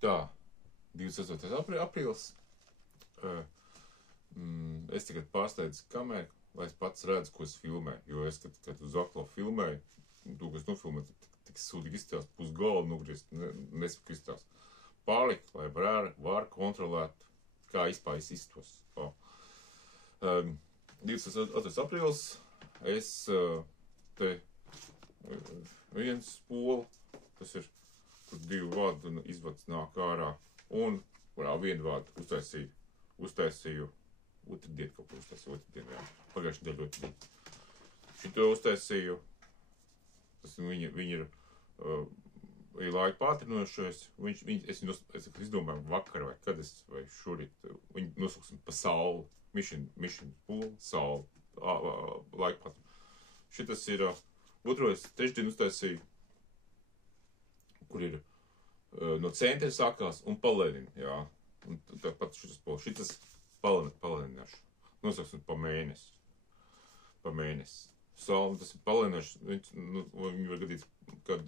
Tā, 28. aprīlis. Es tagad pārsteidzu kameru, lai es pats redzu, ko es filmēju. Jo es, kad uz aklo filmēju, to, kas nofilmēju, tik sūdīgi izstās, pusgalvu nogriezt, nesmuki izstās. Palikt, lai var kontrolēt, kā vispār es iztos. 28. aprīlis, es te viens spolu, tas ir, kur 2 vārdu izvads nāk ārā, un kurā 1 vārdu uztaisīju otrdien, kaut ko uztaisīju otrdien, jā. Pagājušajā nedēļā otrdien. Šito uztaisīju, tas viņi ir laika pātrinošais, es izdomāju vakar vai kad vai šorīt, viņi nosūksim pa sauli, mission pool, sauli, laika pātrinošais. Šitas ir otrais, trešdien uztaisīju, kur ir no centra sākās un palēnina, jā. Un tāpat šitas palēnināšu. Nosāksim pa mēnesi. Sauli, tas ir palēnināšu, viņi var gadīt, kad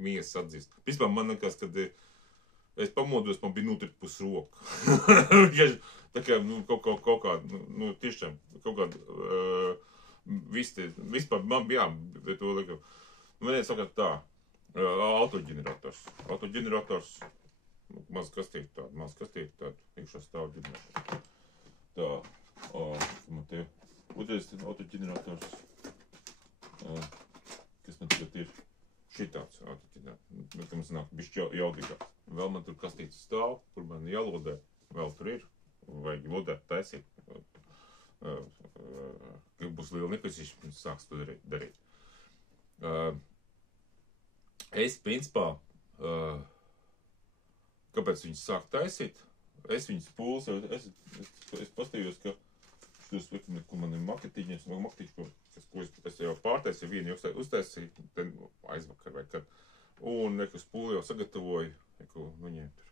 miesas atzīst. Vispār man likās, kad es pamodos, man bija notikt pus roka. Tā kā, kaut kāda, tiešām, kaut kāda, vispār man bija, bet to likam. Man sakāt tā, autoģenerators, maz kastīti tādu, iekšā stāv ģenerators. Tā, man te otrais autoģenerators, kas man tagad ir šitāds autoģenerators, ka man sanāk bišķi jaudīgāk. Vēl man tur kastīts stāv, kur man jālodē, vēl tur ir, vajag lodēt, taisīt, ka būs liela nepieciešamība, sāks to darīt. Es, principā, kāpēc viņus sāk taisīt? Es viņus pūles, es pastījos, ka šitos, ko man ir maketiņas, ko es jau pārtaisīju, vienu jau uztaisīju, ten aizvakar vai kad. Un nekas pūli jau sagatavoju, viņiem tur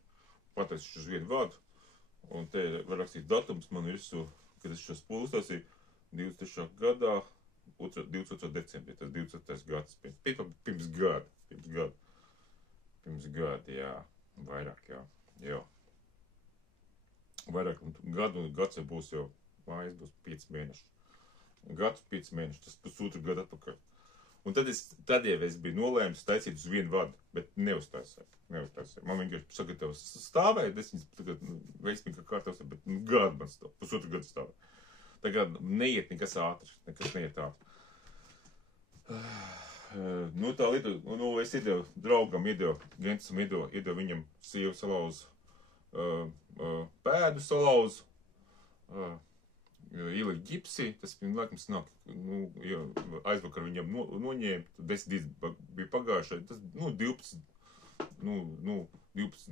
pataisīšu uz vienu vārdu. Un te var rakstīt datums man visu, kad es šos pūles uztaisīju 23. gadā, 22. decembrī, tas 24. gads, pirms gada, jā, vairāk, jā. Vairāk gadu, un gads jau būs jau, mājas būs 5 mēneši. Gads 5 mēneši, tas pusotru gadu atpakaļ. Un tad jau es biju nolēmis taisīt uz vienu vadu, bet neuztaisēju. Man vienkārši sagatavos stāvēt, es viņas tagad veiksmīgi kārtos, bet gadu man stāv, pusotru gadu stāvēt. Tā kā neiet nekas ātri, nekas neiet ātri. Tā lieta, es iedevu draugam, Gentisam iedevu viņam sievu salauzu, pēdu salauzu, ielikt ģipsi, tas laikam sanāk, aizvakar viņam noņēma, 10 dienas bija pagājušai, tas, 12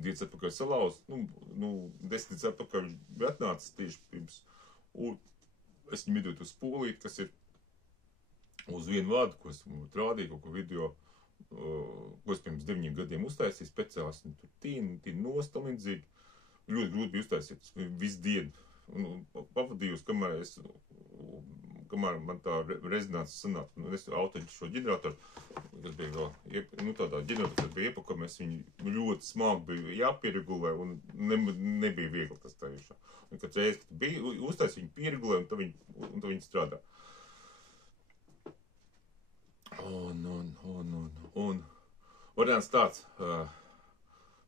dienas atpakaļ salauzu, 10 dienas atpakaļ viņš atnācis tieši pirms, un es viņam iedevu to spolīt, kas ir uz vienu vārdu, ko es rādīju, kaut ko video, ko es pirms 9 gadiem uztaisīju, speciāli tur tīnu nost, tam līdzīgi. Ļoti grūti bija uztaisīt visu dienu. Un pavadījos, kamēr man tā rezonances sanāk, es autoģi šo ģeneratoru, kas bija vēl, tādā ģeneratoru, kas bija iepakojamies, viņi ļoti smagi bija jāpieregulē un nebija viegli tas tā iekšā. Un kad reiz, kad bija uztaisīt, viņi pieregulē un tad viņi strādā. Un variants tāds,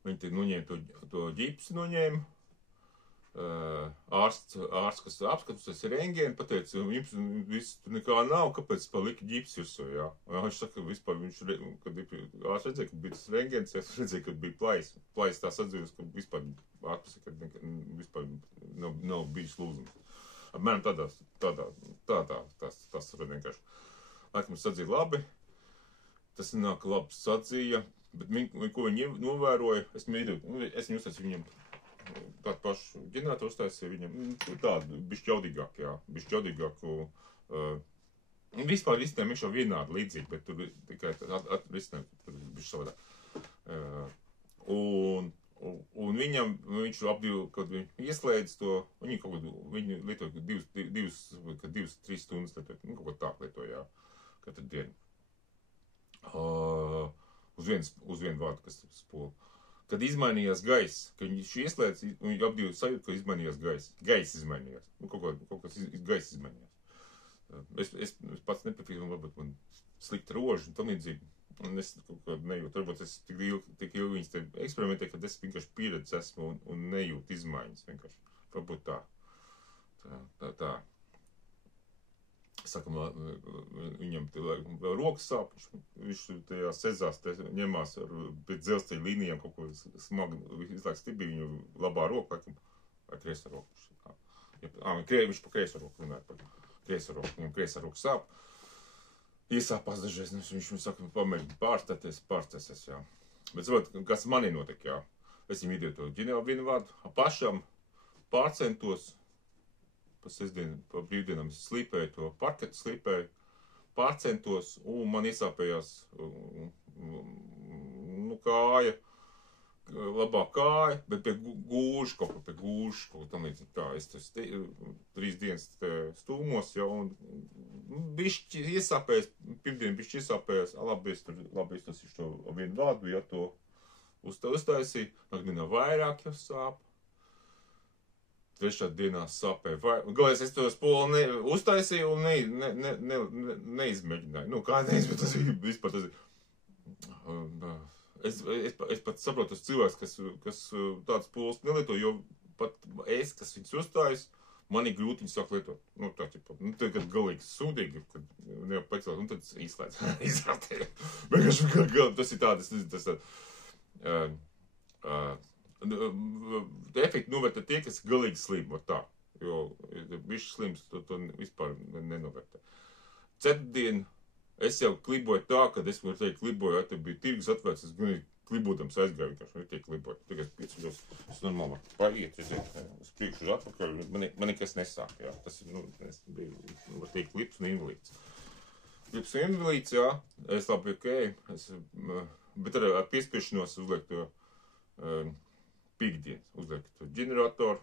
viņi te noņēma to ģipsi noņēma, ārsts, kas apskatus, tas ir rengēni, pateica, jums viss tur nekā nav, kāpēc palika ģipsi virsū, jā. Viņš saka, vispār kad ārsts redzēja, ka bija tas rengēns, es redzēju, ka bija plais. Plais tās atzīves, ka vispār ārsts, ka vispār nav bijis lūzums. Apmēram tās var vienkārši. Laikam sadzīja labi, tas nāk labi sadzīja, bet ko viņi novēroja, es viņu uztaisīju viņam tādu pašu ģeneratoru uztaisīju viņam, tādu bišķi jaudīgāku, jā, bišķi jaudīgāku, vispār risinājumi iekšā vienādi līdzīgi, bet tur tikai risinājumi tur bišķi savādāk. Un viņam, viņš apdivu, kad viņi ieslēdz to, viņi lietoja 2-3 stundas lietoja, kaut ko tā lietoja, jā, katru dienu. Uz vienu vārdu, kas spolu. kad izmainījās gaiss, ka viņš ieslēdz, un viņi ap divi sajūt, ka izmainījās gaiss. Gaiss izmainījās. Nu, kaut kas gaiss izmainījās. Es pats nepatīku, varbūt man slikta roža un tam līdzīgi. Un es kaut kā nejūtu, varbūt es tik ilgi viņas te eksperimentēju, kad es vienkārši pieredzi esmu un nejūtu izmaiņas vienkārši. Varbūt tā. Tā. Sakam, viņam vēl rokas sāp, viņš tajā sezās ņemās pēc dzelzceļa līnijām kaut ko smagu, izlaiks stibī viņu labā roka, laikam, vai kreisā roka. Viņš pa kreisā roku runāja par kreisā roku, viņam kreisā roka sāp. Iesāpās dažreiz, viņš saka, pamēģina pārstāties, jā. Bet, saprot, kas manī notiek, jā. Es viņam ideju to ģenerālu vienu vārdu, pašam pārcentos, pa sestdienu, pa brīvdienām es slīpēju to parketu, slīpēju, pārcentos, un man iesāpējās, kāja, labā kāja, bet pie gūža, kaut ko tam līdzīgi tā. Es 3 dienas stūmos, jau, un bišķi iesāpējās, pirmdien bišķi iesāpējās, labi, es tas to vienu vārdu, ja to uztaisīju, nākamdienā vairāk jau sāp. Trešā dienā sāpēja vairāk. Galvenais, es to spolu uztaisīju un neizmēģināju. Nu, kā neizmēģināju, tas vispār tas ir. Es pat saprotu tos cilvēks, kas tāds pols nelieto, jo pat es, kas viņus uzstājas, man ir grūti viņus sāk lietot. Nu, tā, kad galīgi sūdīgi, kad neapacēlēt, un tad izslēdz. Izrātēja. Tas ir tāds, efekti novērtē tie, kas galīgi slīm, tā. Jo bišķi slims, to vispār nenovērtē. Ceturtdien es jau kliboju tā, kad es varu teikt kliboju, ja te bija tirgus atvērts, es gan klibodams aizgāju, vienkārši netiek kliboju. Tagad pieceļos, es normāli paiet, uz priekšu uz atpakaļ, man nekas nesāk, jā. Tas ir, es biju, var teikt, klips un invalīds. Klips un invalīds, jā, es labi, bet ar piespiešanos uzliek to pīkdienas, uzliek to ģeneratoru,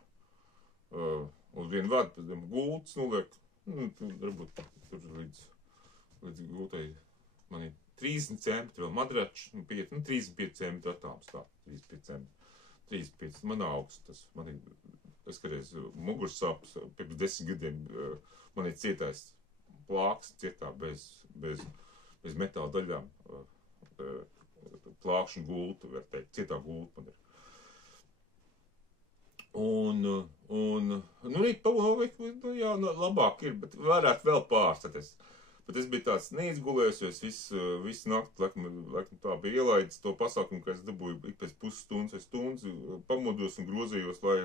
uz vienu vārdu, pēc tam gultas noliek, varbūt tur līdz gultai man ir 30 cm, vēl madračs, 35 cm atāms, tā, 35, man augsts, tas man ir, es kādreiz muguras sāpes, pirms 10 gadiem, man ir cietais plāks, cietā bez metāla daļām, plākšana gulta, var teikt, cietā gulta man ir. Jā, labāk ir, bet varētu vēl pārstāties. Bet es biju tāds neizgulējis, jo es visu nakti, laikam tā bija ielaidis to pasākumu, ka es dabūju ik pēc pusstundas vai stundas, pamodos un grozījos, lai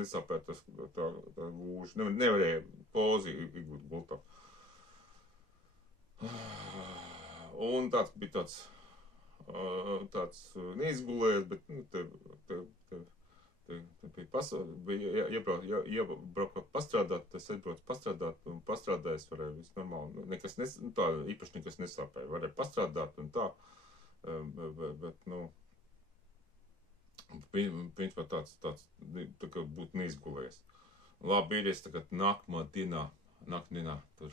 nesāpētu tā gūža. Nevarēja pozi iegūt gultā. Un tāds bija tāds neizgulējis, bet, bija iebraukt pastrādāt, es aizbraucu pastrādāt, un pastrādājis varēja viss normāli. Īpaši nekas nesāpēja. Varēja pastrādāt un tā, bet principā tāds tā kā būtu neizgulējies. Labi, ir, es tagad nākamā dienā, tur,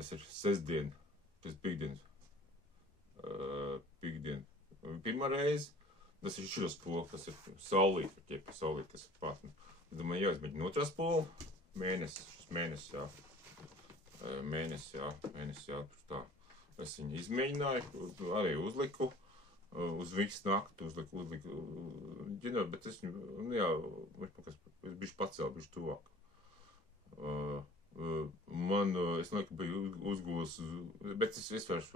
tas ir sestdien, pēc pīkdienas, pirmā reize. Tas ir šitas pola, kas ir saulīt, kas ir pārtni. Es domāju, jāizmēģina otrā spola, mēnesis, jā, tur tā. Es viņu izmēģināju, arī uzliku, uz visu nakti uzliku ģenerālu, bet es viņu, jā, es bišķi pacēlu, bišķi tuvāk. Es laikam biju uzgulis, bet es vairs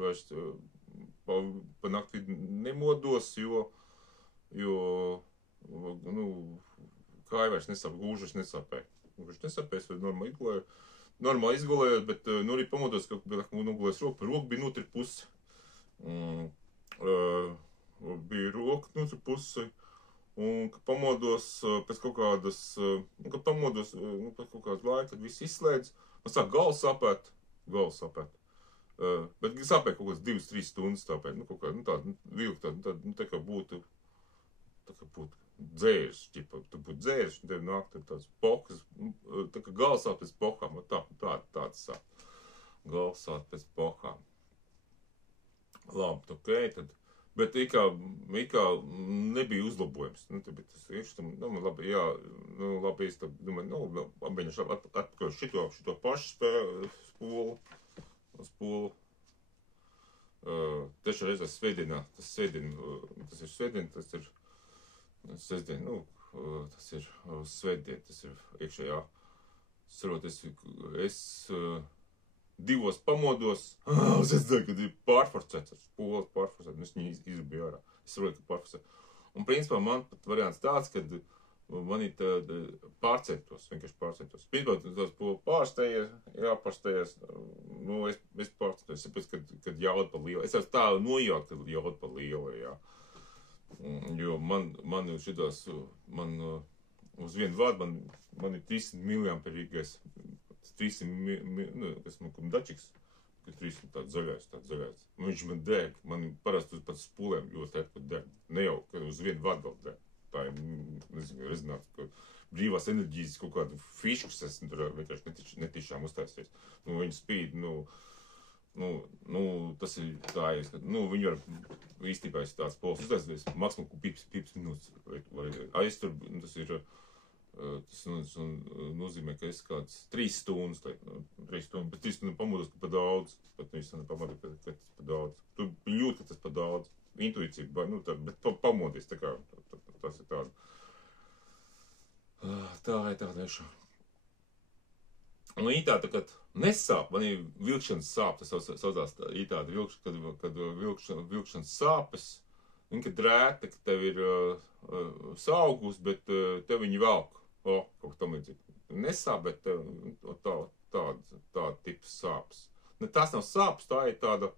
pa nakti nemodos, jo kāja vairs nesāp, gūžas nesāpēja. Gūžas nesāpēja, es vai normāli izgulējot, bet arī pamodos, ka nogulējos roku, par roku bija notri pusi. Bija roka notri pusi, un kad pamodos pēc kaut kādas, pēc kaut kādas laika, kad viss izslēdz, man sāk galvas sāpēt. Bet sāpēja kaut kādas 2-3 stundas sāpēt, kaut kā, tāda vilka, tā kā būtu dzērs, tu būtu dzērs, un tev nāk tāds pokas, tā kā galvasāt pēc pohām, tāds sāk. Galvasāt pēc pohām. Labi, ok, tad Bet it kā nebija uzlabojums. Nu, bet tas iekštam, nu, labi, jā, nu, labi, es domāju, nu, mēģināšu atpakaļ šito pašu spolu. Tiešām reizē svētdienā, tas ir sestdien, nu, tas ir svētdien, tas ir iekšējā. Sarot, es 2 pamodos, es redzēju, kad ir pārforcēts, spolas pārforcēts, un es viņu izbiju ārā. Es saprotu, ka pārforcēts. Un principā man pat variants tāds, kad man ir vienkārši pārcentos. Pirmkārt, tas spolu jāpārstējies, nu, es pārcentos, tāpēc, kad jauda pa lielu. Es esmu tā nojaukt, kad jauda pa lielu, jā. Jo man šitās, uz vienu vārdu man ir 300 miliamperīgais, 300, nu, kas man dačiks, ka 300 tāds zaļais. Viņš man deg, man parasti uz pat spulēm ļoti pat deg. Ne jau, ka uz vienu vārdu vēl deg. Tā ir, nezinu, rezināts, ka brīvās enerģijas kaut kādu fišu, kas esmu tur vienkārši netīšām uztaisies. Nu, viņi spīd, nu, tas ir tā, nu, viņi var īstībā tāds pols uztaisies, maksimum 5 minūtes. Es tur, tas ir, tas nozīmē, ka es kāds 3 stundas, bet 3 stundas pamodos, ka pa daudz, bet nu, es nepamodos, ka tas pa daudz. Tu jūt, ka tas pa daudz, intuīcija, nu, bet pamodies, tā kā, tas ir tāda. Tā vai tāda eša. Un ītā, kad nesāp, man ir vilkšanas sāp, tas saucās tā, ītāda vilkšana, kad vilkšanas sāpes, un kad rēta, ka tev ir saugus, bet tev viņi velk. Kaut tam līdzīgi. Nesāp, bet tāda tipa sāpes. Ne, tās nav sāpes, tā ir tāda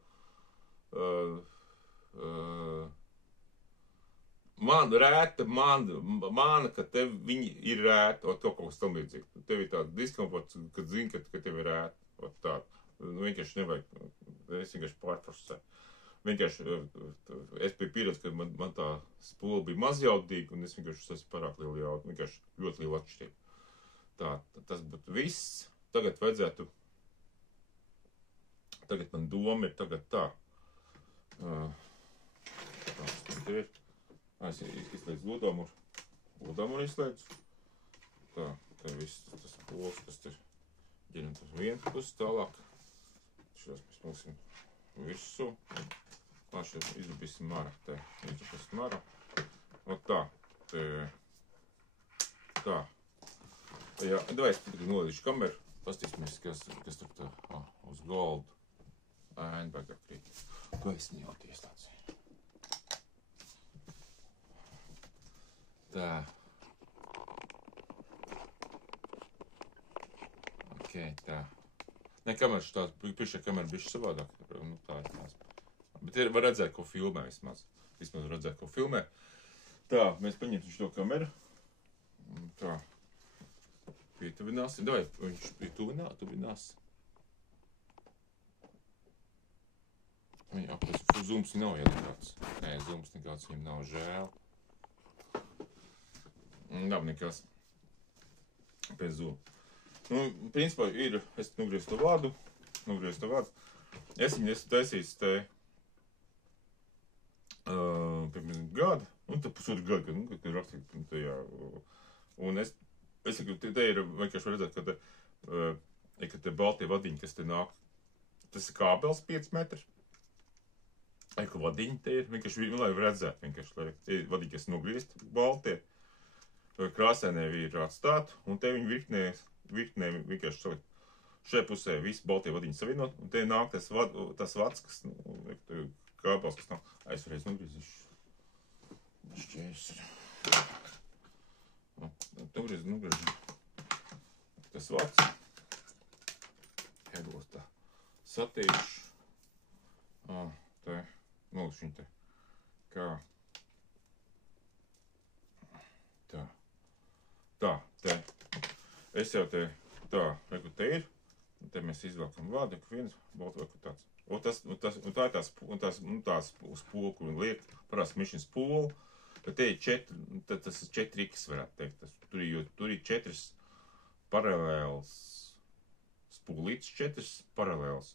māna, ka tev viņi ir rēti, to kaut kas tam līdzīgi. Tev ir tāda diskomforts, kad zini, ka tev ir rēti. Tāda. Nu, vienkārši nevajag, es vienkārši pārforsēju. Vienkārši es biju pieredzi, ka man tā spola bija mazjaudīga, un es vienkārši esmu pārāk liela jauda, vienkārši ļoti liela atšķirība. Tā, tas būtu viss. Tagad vajadzētu, tagad man doma ir tagad tā. Tā ir. Es izslēdzu lodāmuru izslēdzu. Tā viss tas pols, kas ir ģenam tas viens puses tālāk. Šos mēs mūsim visu. Šeit izrubīsim mara. Te izrubīsim mara. Un tā. Tā. Jā, davai es tagad nolīšu kameru. Pastīsimies, kas tur tā uz goldu. Ēnbagā krīt. Gaisni jau tieslāts. Tā. Ok, tā. Ne, kameras tās, priekšā kamera bišķi savādāk. Nu, tā ir tās. Bet var redzēt, ko filmē vismaz. Vismaz redzēt, ko filmē. Tā, mēs paņemsim šo kameru. Tā. Pietuvināsim. Davai, viņš tuvinās. Viņa apēc, zooms nav iedekāts. Nē, zooms nekāds viņam nav žēl. Nav nekas. Pēc zoom. Nu, principā ir, es nogriezu to vārdu. Es viņu esmu taisījis te pirms gada, un te pusotru gadu, nu, kad ir rakstīt tajā. Un es saku, te ir vienkārši redzēt, ka te baltie vadiņi, kas te nāk, tas ir kābels 5 metri. Ka vadiņi te ir, vienkārši, lai redzēt, vienkārši, lai vadiņi, kas nogriezt baltie, krāsēnē ir atstāt, un te viņi virknē vienkārši salikt. Šajā pusē visi baltie vadiņi savienot, un te nāk tas vads, kas, nu, kāpels, kas nav. Es reiz nogriezīšu. Šķērs. Nogriežu. Tas vads. Pēdos tā. Satīšu. Te. Nolikšu viņu te. Kā. Tā. Te. Es jau te. Tā. Reku te ir. Un te mēs izvēlkam vārdu, ka viens baltu vai tāds. Un tā ir tās spola, kur viņi liek, parās mišana spola, bet te ir 4, tas ir 4 x, varētu teikt. Tur ir 4 paralēls spolītes, 4 paralēls.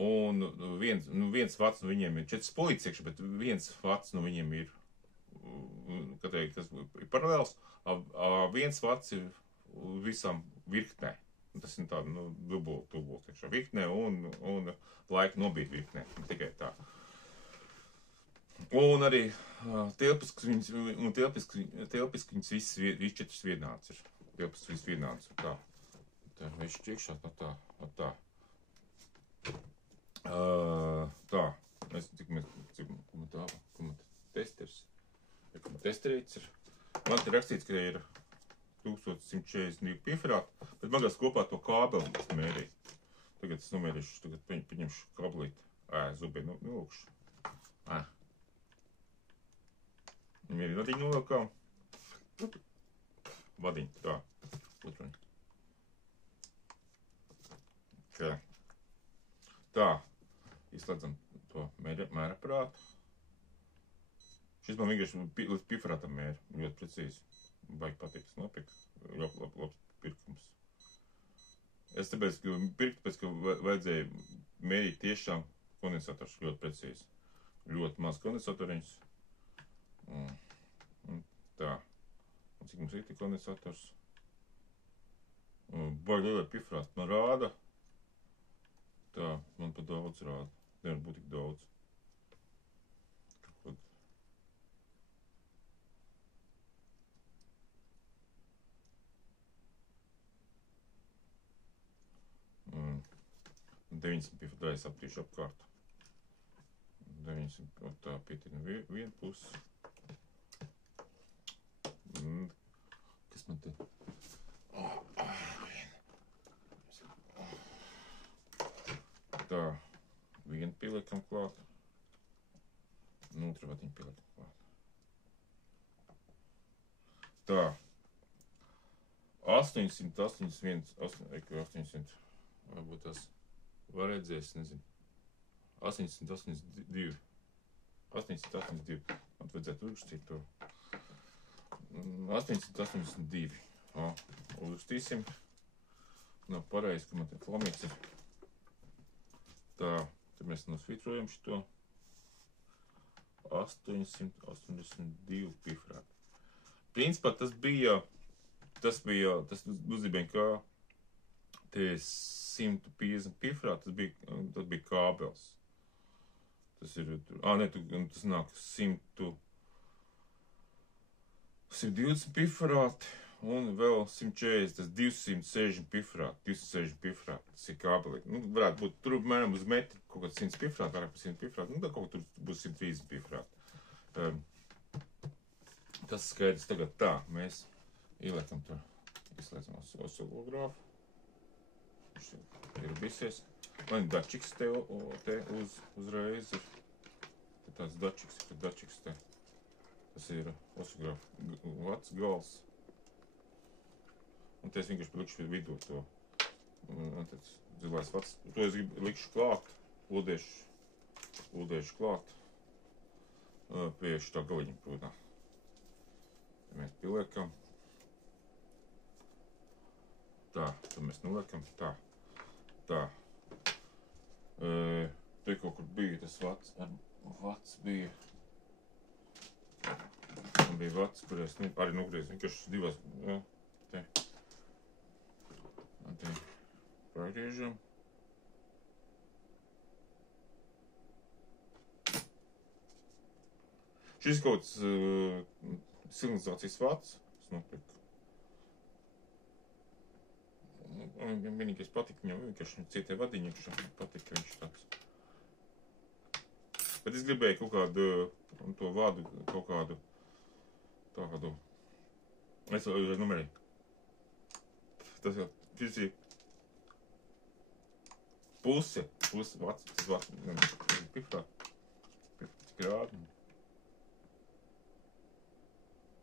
Un viens vats no viņiem ir 4 spulītes iekšā, bet viens vats no viņiem ir, kas ir paralēls, viens vats ir visam virknē. Tas ir tāda, dubult iekšā virknē un laika nobīt virknē, tikai tā. Un arī telpiski viņas visas 4 vienāds ir. Telpiski visas vienāds ir tā. Tā ir viss iekšā, tā. Tā, testers. Testerīts ir. Man te rakstīts, ka ir 1142 pieferāti, bet man gās kopā to kābeli es mērīju. Tagad es nomērīšu, tagad paņemšu kablīti. Zubē, nolūkšu. Mērī vadiņu nolūkām. Vadiņu, tā. Otruņu. Tā. Izslēdzam to mēraprātu. Šis man vienkārši līdz piferātam mēra, ļoti precīzi. Baigi patīk, tas nopirkt. Labs pirkums. Es tāpēc, ka pirkt, pēc, ka vajadzēja mērīt tiešām kondensators ļoti precīzi. Ļoti maz kondensatoriņus. Tā. Un cik mums ir tik kondensators? Baigi lielai piferāti man rāda. Tā, man pa daudz rāda. Nevar būt tik daudz. Kaut 900 pieferāti aptīšu apkārt. 900 tā pietina vienu pusi. Kas man te? Tā, vienu pieliekam klāt. Otru vadiņu pieliekam klāt. Tā. 800, varbūt tas var redzēs, nezinu. 882. 882. Man vajadzētu uzrakstīt to. 882. Uzrakstīsim. Nav pareizi, ka man te flamīgs ir. Tā, tad mēs nosvitrojam šito. 882 pieferāti. Principā tas uzzīmē kā te 150 pieferāti, tas bija kābels. Tas ir, tas nāk 120 pieferāti un vēl 140, tas 260 pieferāti, 260 pieferāti, tas ir kābelī. Varētu būt, tur mēram uz metri kaut kāds 100 pieferāti, vairāk par 100 pieferāti, tad kaut tur būs 130 pieferāti. Tas skaidrs tagad tā, mēs ieliekam tur, izslēdzam oscillogrāfu. Ir bisies. Man ir dačiks te uzreiz ir. Te tāds dačiks te. Tas ir oscillogrāfu vats gals. Un te es vienkārši likšu pie vidū to. Un tad zilais vats. To es likšu klāt, lodēšu klāt. Pie šitā galiņa prūdā. Mēs pieliekam. Tā, tad mēs noliekam. Tā. Te kaut kur bija tas vats. Vats bija. Man bija vats, kur es arī nogriezu. Vienkārši divās. Te. Un te pagriežam. Šis kaut kāds signalizācijas vats. Es nopirku. Vienīgais patika viņam vienkārši cietie vadiņi, patika viņš tāds. Bet es gribēju kaut kādu, to vadu, kaut kādu, tādu, es vēl numerēju. Tas jau, šis ir puse vats, tas vats, pifrāt, cik rādi.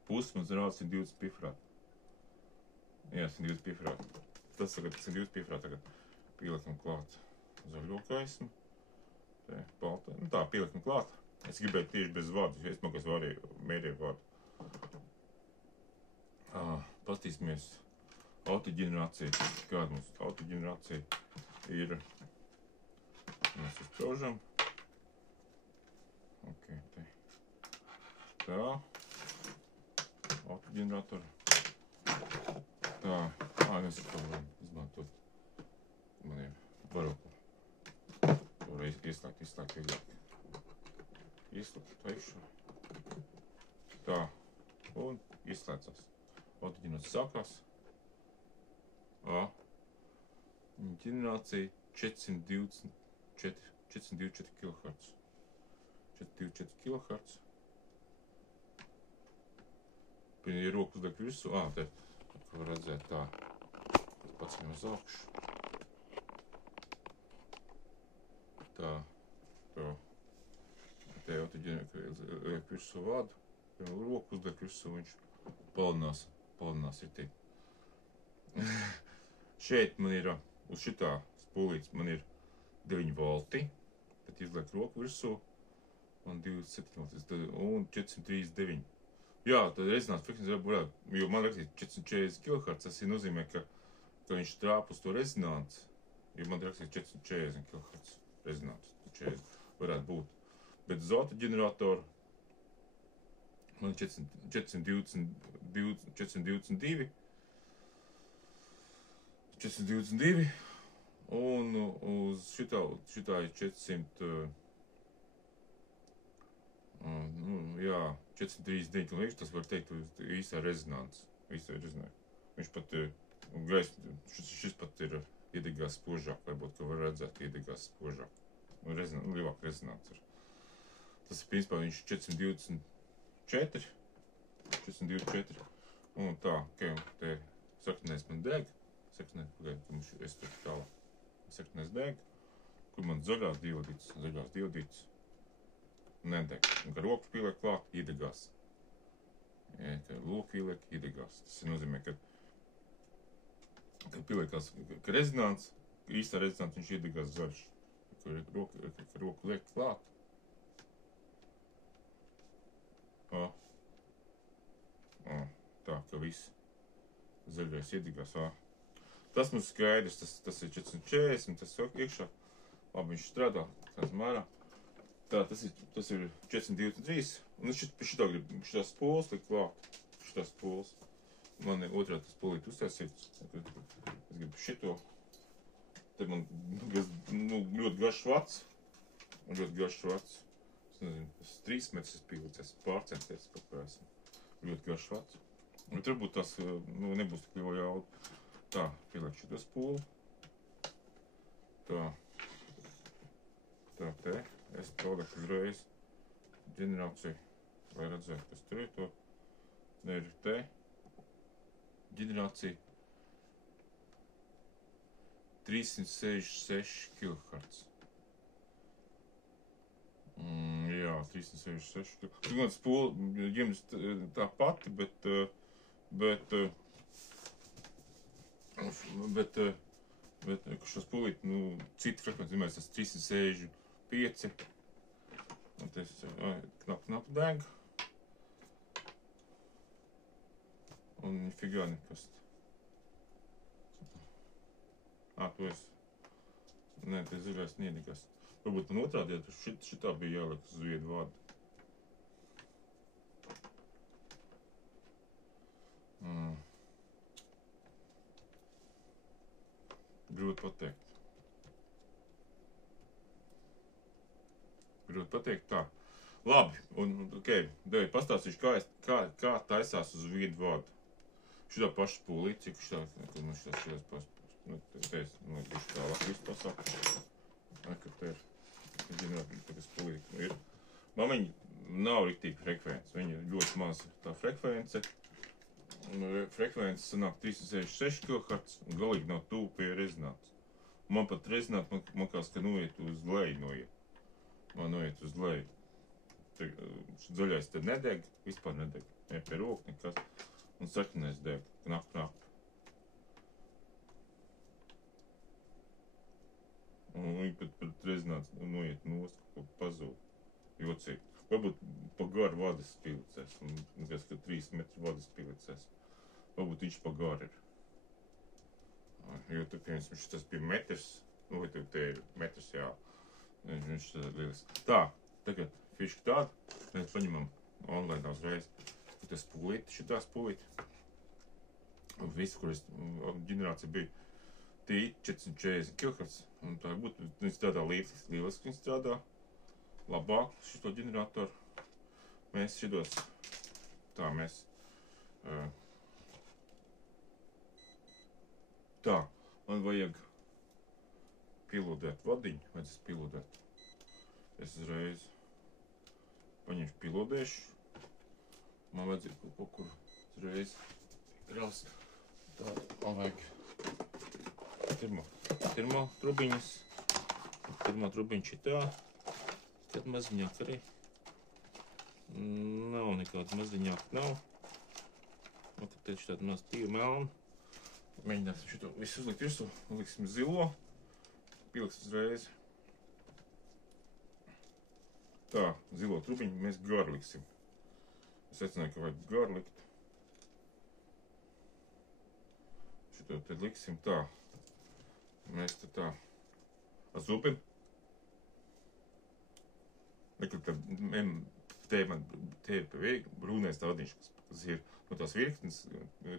Puse mums rāda 120 pifrāt. Jā, 120 pifrāt. Tas tagad 120 pieferāti tagad pieliekam klāt zaļo gaismu. Te, balta. Tā, pieliekam klāt. Es gribēju tieši bez vadu, jo es mākās mērīju vadu. Pastīsimies autoģenerācija. Kāda mums autoģenerācija ir Mēs uzspraužam. Ok, te. Tā. Autoģeneratoru. Tā. Mēs to varam izmantot. Man ir varokli. To var ieslēgt vieglāk. Ieslēgt tā iekšā. Tā. Un ieslēdzās. Autoģenerators sākās. Ģenerācija 424 kHz. 424 kHz. Ja roku uzliek virsū, te, ko var redzēt tā, paceļam uz augšu. Tā, te autoģenerators liek virsū vadu, ja roku uzliek virsū, viņš palielinās ir tik. Šeit man ir, uz šitā spūlītes man ir 9 volti, bet izliek roku virsū, un 27 volti, un 439. Jā, tad rezonanses frekvences varētu, jo man rakstīt 440 kHz, tas nozīmē, ka viņš trāp uz to rezonanci, jo man rakstīt 440 kHz rezonances, 40 varētu būt. Bet uz autoģeneratoru man 422, un uz šitā ir 439, un tas var teikt īstā rezonances. Viņš pat, šis pat ir iedegās spožāk, varbūt, ka var redzēt iedegās spožāk. Lielāk rezonances ir. Tas ir, principā, viņš 424, un tā, ok, te saknēs man deg, es tur tālāk, saknēs deg, kur man zaļās diodītes, nedeg. Un, ka roku pieliek klāt, iedegās. Ka roku pieliek, iedegās. Tas nozīmē, ka pieliekās rezonants, īstā rezonants viņš iedegās zaļš. Ka roku liek klāt. Tā, ka viss zaļais iedegās. Tas mums skaidrs, tas ir 440, tas iekšā. Labi, viņš strādā, kāds mērā. Tā, tas ir 423, un šitā spols liek klāt, šitā spols. Man otrā tas spolīt uztaisīts, es gribu šito. Te man ļoti garš vats, Es nezinu, tas 3 metrs pīlīcies, pārcenties kaut kā esmu. Ļoti garš vats. Bet varbūt tas nebūs tik liela jauda. Tā, pieliek šito spolu. Tā, te. Es paudekšu uzreiz ģenerāciju, lai redzētu, kas tur ir to. Ir te. Ģenerācija 366 kHz. Jā, 366 kHz. Gan spola ģemas tā pati, bet šo spolīti, cita frekvenci, zinājums, tas 365. Un tas knap deg. Un figā nekast. Tu esi. Nē, te zaļais niedegās. Varbūt man otrādi, ja šitā bija jāliek uz viedu vārdu. Grūti pateikt tā. Labi, un ok, Devi pastāstīšu, kā taisās uz viedu vārdu. Šitā paša spūlīt, cik šitā, kad man šitās tālāk visu pasāku. Ka te ir, tagad spūlīt ir. Man viņa nav riktīgi frekvence, viņa ir ļoti maza tā frekvence. Frekvence sanāk 366 kHz un galīgi nav tuvu pie rezonances. Man pat rezonanci, man kāds, ka noiet uz leju noiet. Man noiet uz leju. Zaļais te nedeg, vispār nedeg. Ne pie roku nekas. Un sarkanais deg, knap. Un viņi pat rezonanci noiet nost, kaut ko pazūd. Jocīgi. Varbūt pa garu vadas pīlicēs. Un kas, ka 3 metru vadas pīlicēs. Varbūt viņš pa garu ir. Jo tu, piemēram, tas bija metrs. Vai te ir metrs, jā. Viņš ir lielisks. Tā, tagad fiška tāda, mēs paņemam online uzreiz. Tas pulīti, šitā spulīti. Un visu, kur es ģenerācija bija tī 440 kHz. Un tā būtu, viņš strādā lieliski, viņš strādā labāk šito ģeneratoru. Mēs šitos, tā mēs, tā, man vajag pilodēt vadiņu, vajadzēs pilodēt. Es uzreiz paņemšu pilodēšu. Man vajadzēja kaut kur uzreiz grās. Tā, man vajag termo trubiņas. Termo trubiņš ir tā. Tad maziņāk arī. Nav nekāda maziņāk nav. Man tad tieši tāda maz tīva melna. Mēģināsim šito visu uzlikt virsū. Uzliksim zilo. Piliks uzreiz. Tā, zilo trubiņu mēs garu liksim. Es secināju, ka vajag garu likt. Šito te liksim tā. Mēs te tā azupim. Nekad te brūnais taudiņš, kas ir no tās virknes,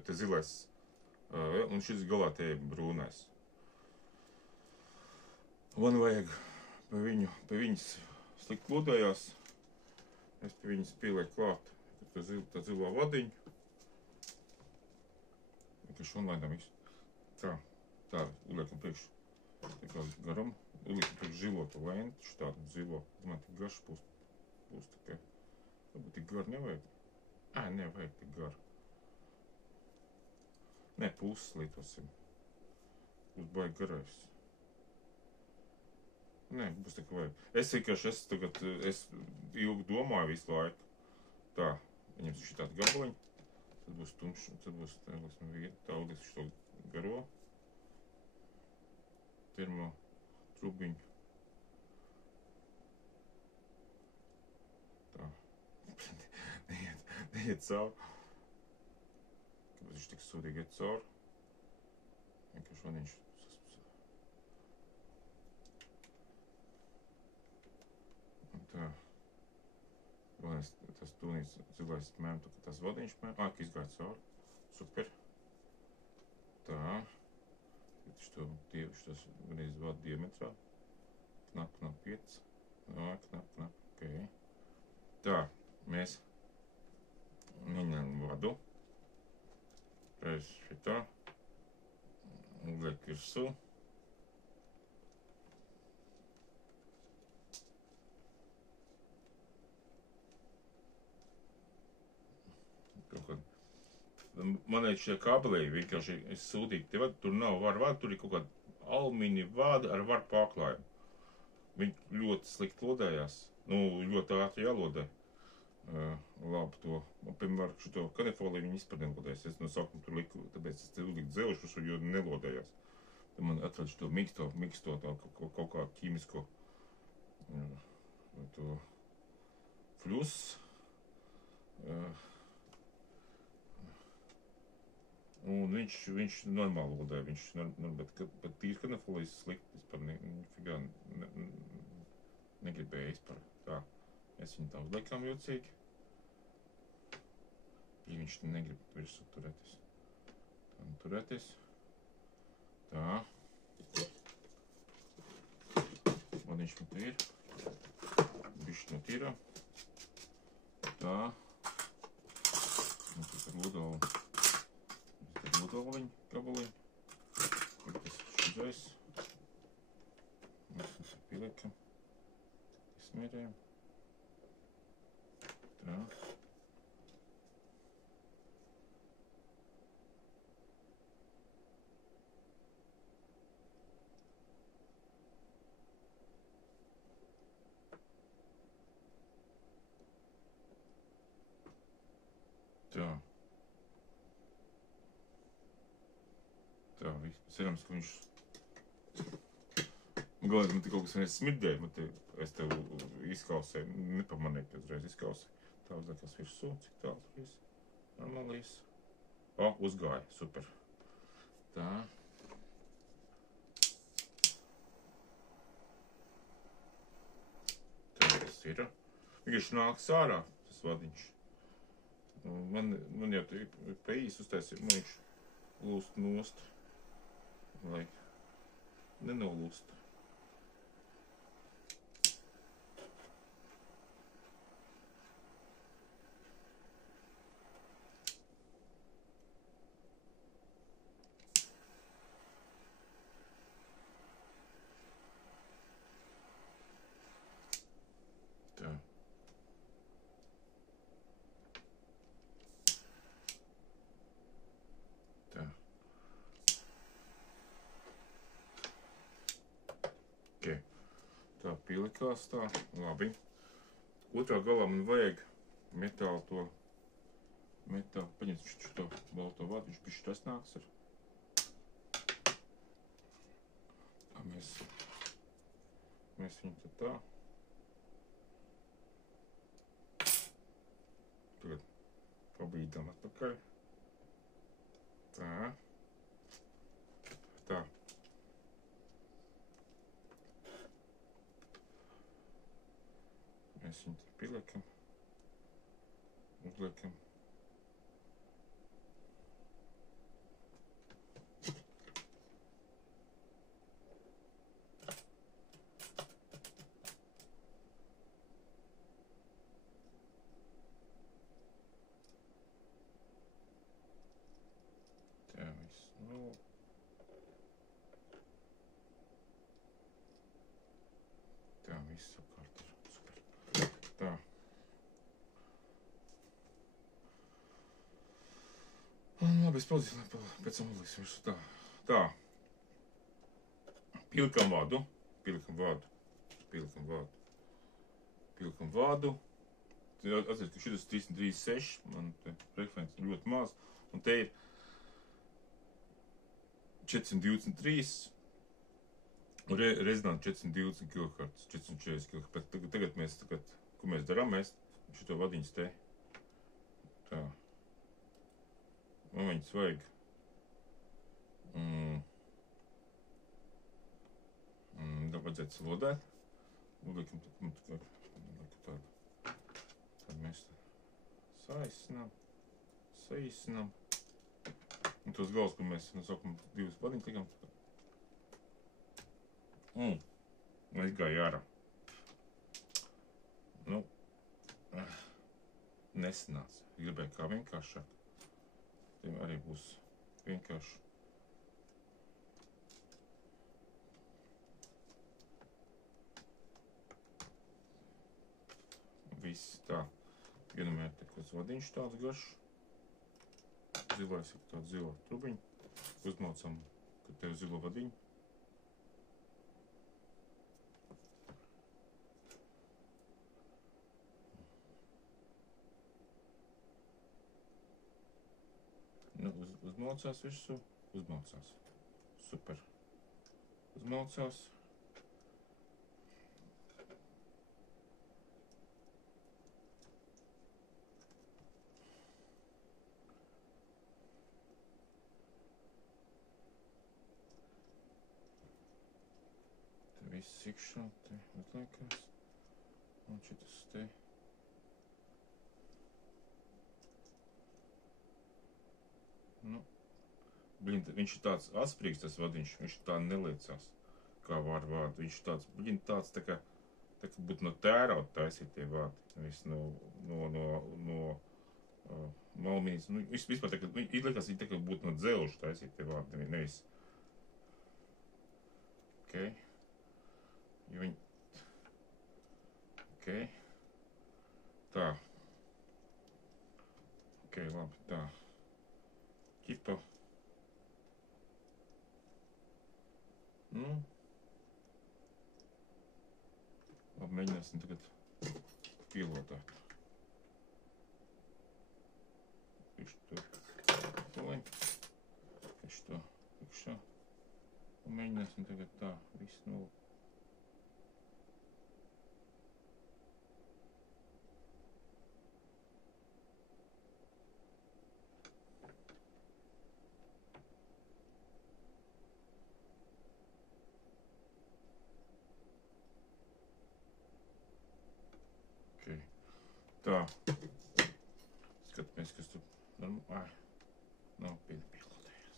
te zilais, un šis galā te brūnais. Man vajag pie viņas slikt plūdējās. Es pie viņas pielieku klāt tā zilo vadiņu. Vienkārši online visu. Tā, uliekam priekš. Tā kā garam. Uliekam priekš zilo to lentu, šitādu zilo. Man tik garš būs tikai. Varbūt tik garu nevajag. Nevajag tik garu. Nē, puses lietosim. Būs baigi garais. Nē, būs tā kā vajag. Es ilgi domāju visu laiku. Tā, viņam šitādu gabaliņu. Tad būs tumšs, tad būs, tā, liksim, vieta. Tā, uliekam šito garo. Termo trubiņu. Tā. Neiet cauri. Kāpēc viņš tik sūdīgi iet cauri? Vienkārši vadiņš. Tā. Tas tūnīts zilais mēm, tā kā tas vadiņš mēm. Ka izgāja cauri. Super. Tā. Šitos reiz vadu diametrā. Knap 5. Knap, ok. Tā, mēs ņemam vadu. Reiz šitā. Liek virsū. Man šie kabelī vienkārši ir sūdīgi. Tur nav vada, tur ir kaut kāda alumīnija vada ar varu pārklājumu. Viņi ļoti slikti lodējās. Ļoti ātri jālodē. Labi to. Piemēram, šito kanifoliju viņi vispār nelodējas. Es no sākuma tur liku, tāpēc es te uzliku dzelžus, jo nelodējās. Tad man atrada šito miksto tā kaut kā ķīmisko to fļus. Un viņš normāli lodē, bet tīri kanifolijas slikti vispār negribēja vispār. Tā, mēs viņu tā uzliekām jocīgi. Ja viņš negrib virsū turēties. Tā, turēties. Tā. Vadiņš man te ir. Bišķi no tīrā. Tā. Un tas ir lodoli. Lodoliņu, gabaliņu. Kur tas šizais. Mēs tas pieliekam. Izmērējam. Tā. Tā. Tā, cerams, ka viņš... Galīgi, man te kaut kas vienreiz smirdēja, es tev izkausēju, nepamanīju, ka uzreiz izkausēju. Tā uzliekās virsū, cik tālu tur viss. Normālīs. Uzgāja, super. Tā. ir. Vienkārši nāks ārā tas vadiņš. Man jau pa īsi uztaisīja, man viņš lūst nost, lai nenolūst. Tā. Tā. Okay. Tā pielikās tā, labi. Otrā galā man vajag metālu, paņemt šo balto vadu, viņš bišķi tas nāks ar. Tā mēs viņu tad tā. Tagad pabīdām atpakaļ. Tā. Tā. Mēs viņu tad pieliekam. Uzliekam. Tā viss, tā viss apkārt ir. Super. Tā. Labi, es paudzīšu, pēc tam uzliksim visu tā. Tā. Pilikam vadu. Atceries, ka šitas 336, man te frekvence ļoti maz, un te ir 423, un rezonanti 420 kHz, 440 kHz, bet tagad mēs, ko mēs darām, mēs šito vadiņas te, tā, man viņas vajag, vajadzētu salodēt, uzliekam tādu, tad mēs saīsinām, un tos galus, kur mēs no sākuma divas vadiņas likam, aizgāja ārā. Nu, nesanāca. Gribēju kā vienkāršāk. Tiem arī būs vienkārši. Viss tā. Vienmēr te kāds vadiņš tāds garš. Zilais ir tāds zila trubiņa. Uzmaucam, ka tev zilo vadiņu. Nu, uzmaucās visu. Uzmaucās. Super. Uzmaucās. Viss iekšā te atliekās, un šitas te. Nu, viņš ir tāds asprīgs tas vadiņš, viņš tā neliecās, kā var vārdu. Viņš tāds, tāds tā kā būtu no tērauda taisīt tie vārdi, nevis no malmīnas. Nu, vispār tā kā, likās, viņi tā kā būtu no dzelža taisīt tie vārdi, nevis. Okay. Jo viņi... Ok. Tā. Ok, labi, tā. Ķipa. Nu. Labi, mēģināsim tagad pielotāt. Višu to paliņ. Višu to iekšā. Un mēģināsim tagad tā, visu nolikt. Tā. Skatāmies, kas tur... Nav pielotējās.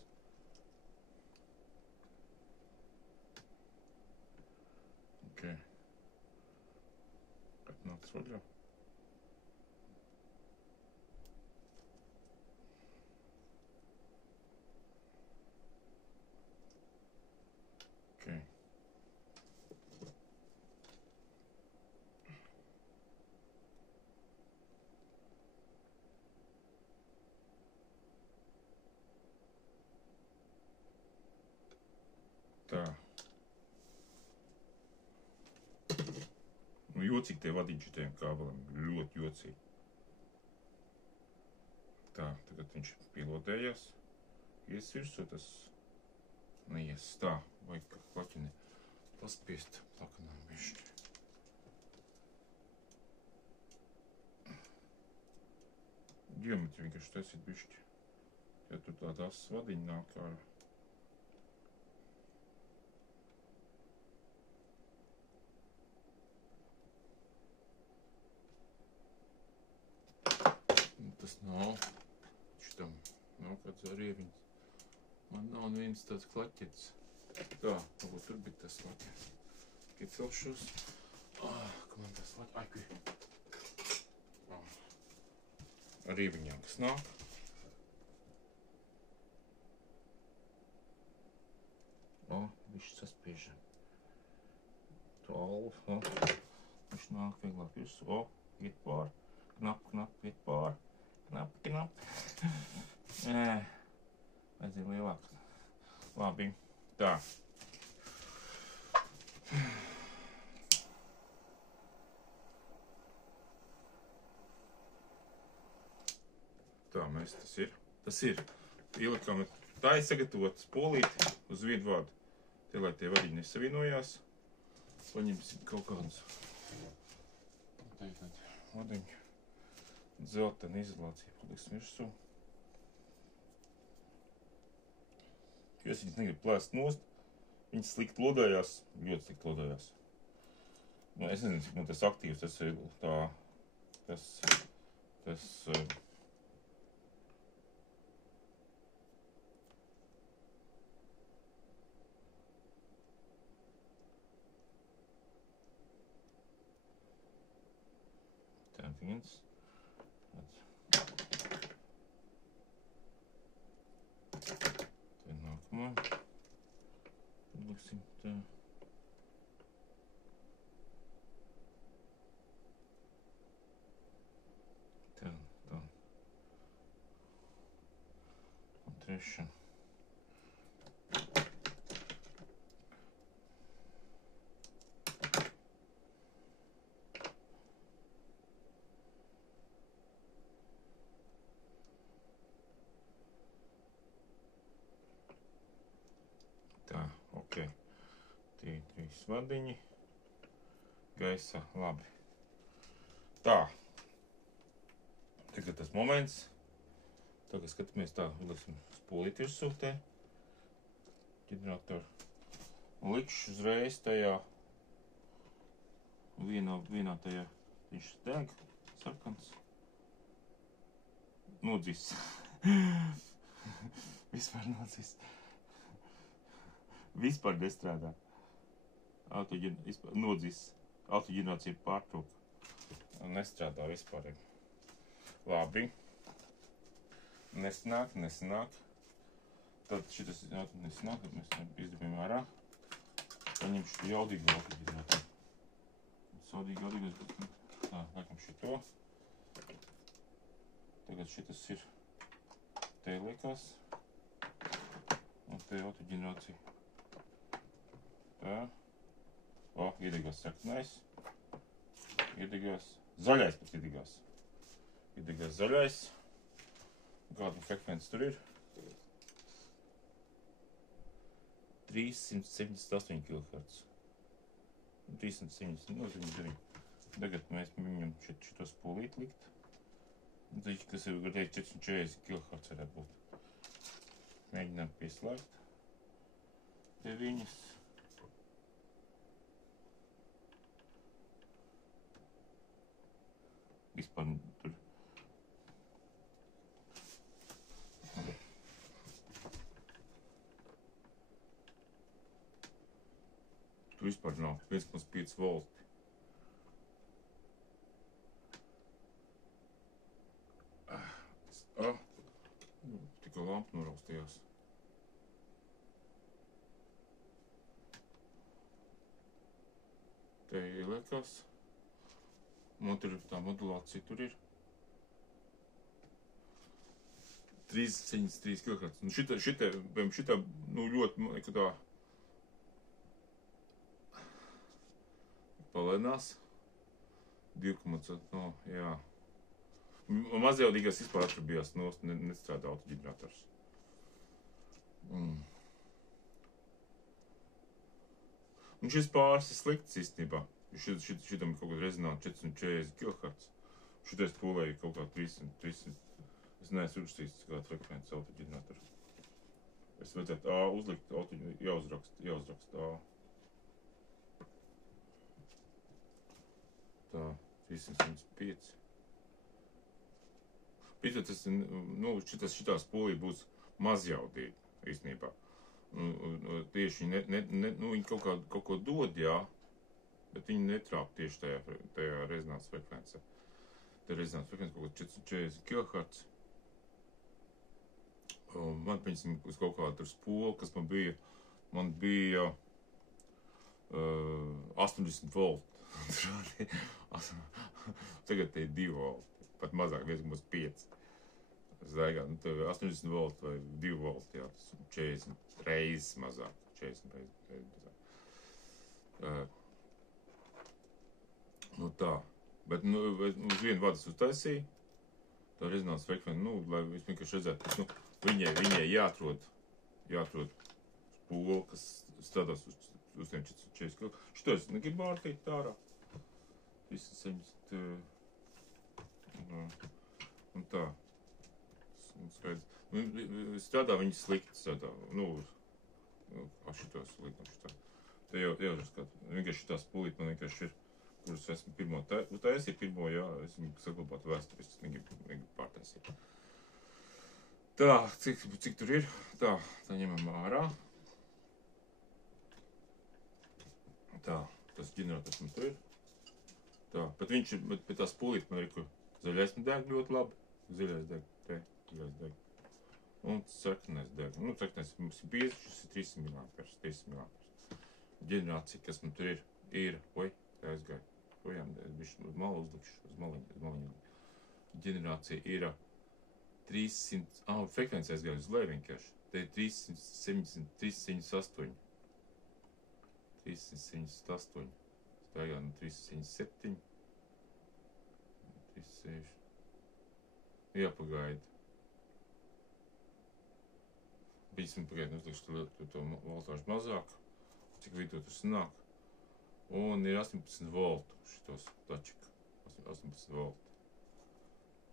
Ok. Atnāks vaļā. Ok. Tā. Nu, jocīgi tie vadiņi šitiem kābeliem. Ļoti jocīgi. Tā, tagad viņš pielotējās. Ies virsū, tas neies. Tā, vajag kā klaķini paspiest plakanām bišķi. Geometri vienkārši taisīt bišķi. Ja tur tās vadiņi nāk ārā. Tas nav. Šitam nav kāds rieviņas. Man nav neviens tāds klaķetis. Tā, varbūt tur bija tas klaķetis. Tikai celšos. Ka man tas klaķetis. Ar rieviņām, kas nāk. Bišķi saspiežam. To alfa. Viņš nāk vieglāk virsū. Iet pār. Knap, iet pār. Knap. Vajadzēja lielāk. Labi. Tā. Tā, mēs tas ir. Tas ir. Ielikām, tā ir sagatavot spolīti uz vienu vadu. Tie, lai tie vadiņi nesavienojās. Paņemsim kaut kādus. Tagad vadiņu. Zeltena izolācija paliksim virsū. Jo es viņas negribu plēst nost. Viņas slikti lodājās, ļoti slikti lodājās. Nu, es nezinu, cik man tas aktīvs, tas ir tā, tas tā viens. Nākamā. Liksim tā. Tā. Un trešā. Tā, ok. Tie trīs vadiņi. Gaisa, labi. Tā. Tagad tas moments. Tagad skatāmies tā, liksim spolīti virsū te. Ģeneratoru. Likšu uzreiz tajā. Vienā tajā. Viņš deg. Sarkans. Nodzis. Vispār nodzis. Vispār nestrādā. Nodzis. Autoģenerācija pārtrūk. Nestrādā vispār. Labi. Nesanāk. Tad šitas nesanāk, tad mēs izdabījām ārā. Paņemšu jaudīgu autoģenerāciju. Jaudīgu. Tā, liekam šito. Tagad šitas ir te liekas. Un te autoģenerācija. Tā. Iedegās sarkanais. Iedegās. Zaļais pat iedegās. Iedegās zaļais. Kāda frekvence tur ir? 378 kHz. 379. Tagad mēs viņam šito spolīti likt. Tas ir gadēji 440 kHz varētu būt. Mēģinām pieslēgt. Te viņas. vispār tur. Tur vispār nav 1,5 volti. Tikko lampa noraustījās. Te ieliekās. Man tur tā modulācija tur ir. 3,3 kHz. Nu šitā, nu ļoti, man liekas, tā palēnās. 2,1, no, jā. Mazjaudīgais vispār atrabījās nost, nestrādā autoģenerators. Un šis pāris ir slikts īstenībā. Šitam ir kaut kāda rezonāta 440 kHz. Šitais pūlēja kaut kā 300. Es neesmu uzrakstījis kāda frekvence autoģeneratoru. Es vajadzētu A uzlikt, jāuzrakst A. Tā, 305. Pītot, nu, šitās pūlī būs mazjaudīgi, īstenībā. Tieši viņi kaut ko dod, jā, bet viņi netrāp tieši tajā rezonāns frekvencē. Te rezonāns frekvence kaut kā 440 kHz. Man, piemēram, uz kaut kādu tur spolu, kas man bija 80 volti. Tagad te ir 2 volti. Pat mazāk, 1,5. Zaigā, nu, tev 80 volti vai 2 volti, jā, tas 40 reizes mazāk. 40 reizes mazāk. Nu tā, bet, nu, uz vienu vadu es uztaisīju, tā rezonāns frekvence, nu, lai es vienkārši redzētu, ka, nu, viņai jāatrod spolu, kas strādās uz tiem 40 kg. Šito es negribu ārtīt ārā. 370... Un tā. Strādā viņi slikti strādā. Nu, šito slikti, šitā. Te jau skat. Vienkārši šitā spulīt man vienkārši ir, kuras esmu pirmo taisīju, pirmo, jā, es viņu saglabātu vēsturiski, negribu pārtaisīt. Tā, cik tur ir? Tā ņemam ārā. Tā, tas ģenerators man tur ir. Tā, bet viņš ir, bet tā spulīt man ir, kur zaļais man deg ļoti labi. Zaļais deg, zaļais deg. Un sarkanais deg. Nu, sarkanais mums ir 5, šis ir 300 mAh. Ģenerācija, kas man tur ir, oi, tā aizgāja. Ojām, es bišķi uz malu uzlikšu, uz maliņu. Ģenerācija ir 300, frekvence aizgāja uz leju vienkārši. Te ir 378. 378. Staigā no 377. 36. Jāpagaida. Bīsim pagaida, uzlikšu to voltāžu mazāk. Cik vidū tur sanāk. Un ir 18 voltu šitos tačika. 18 volti.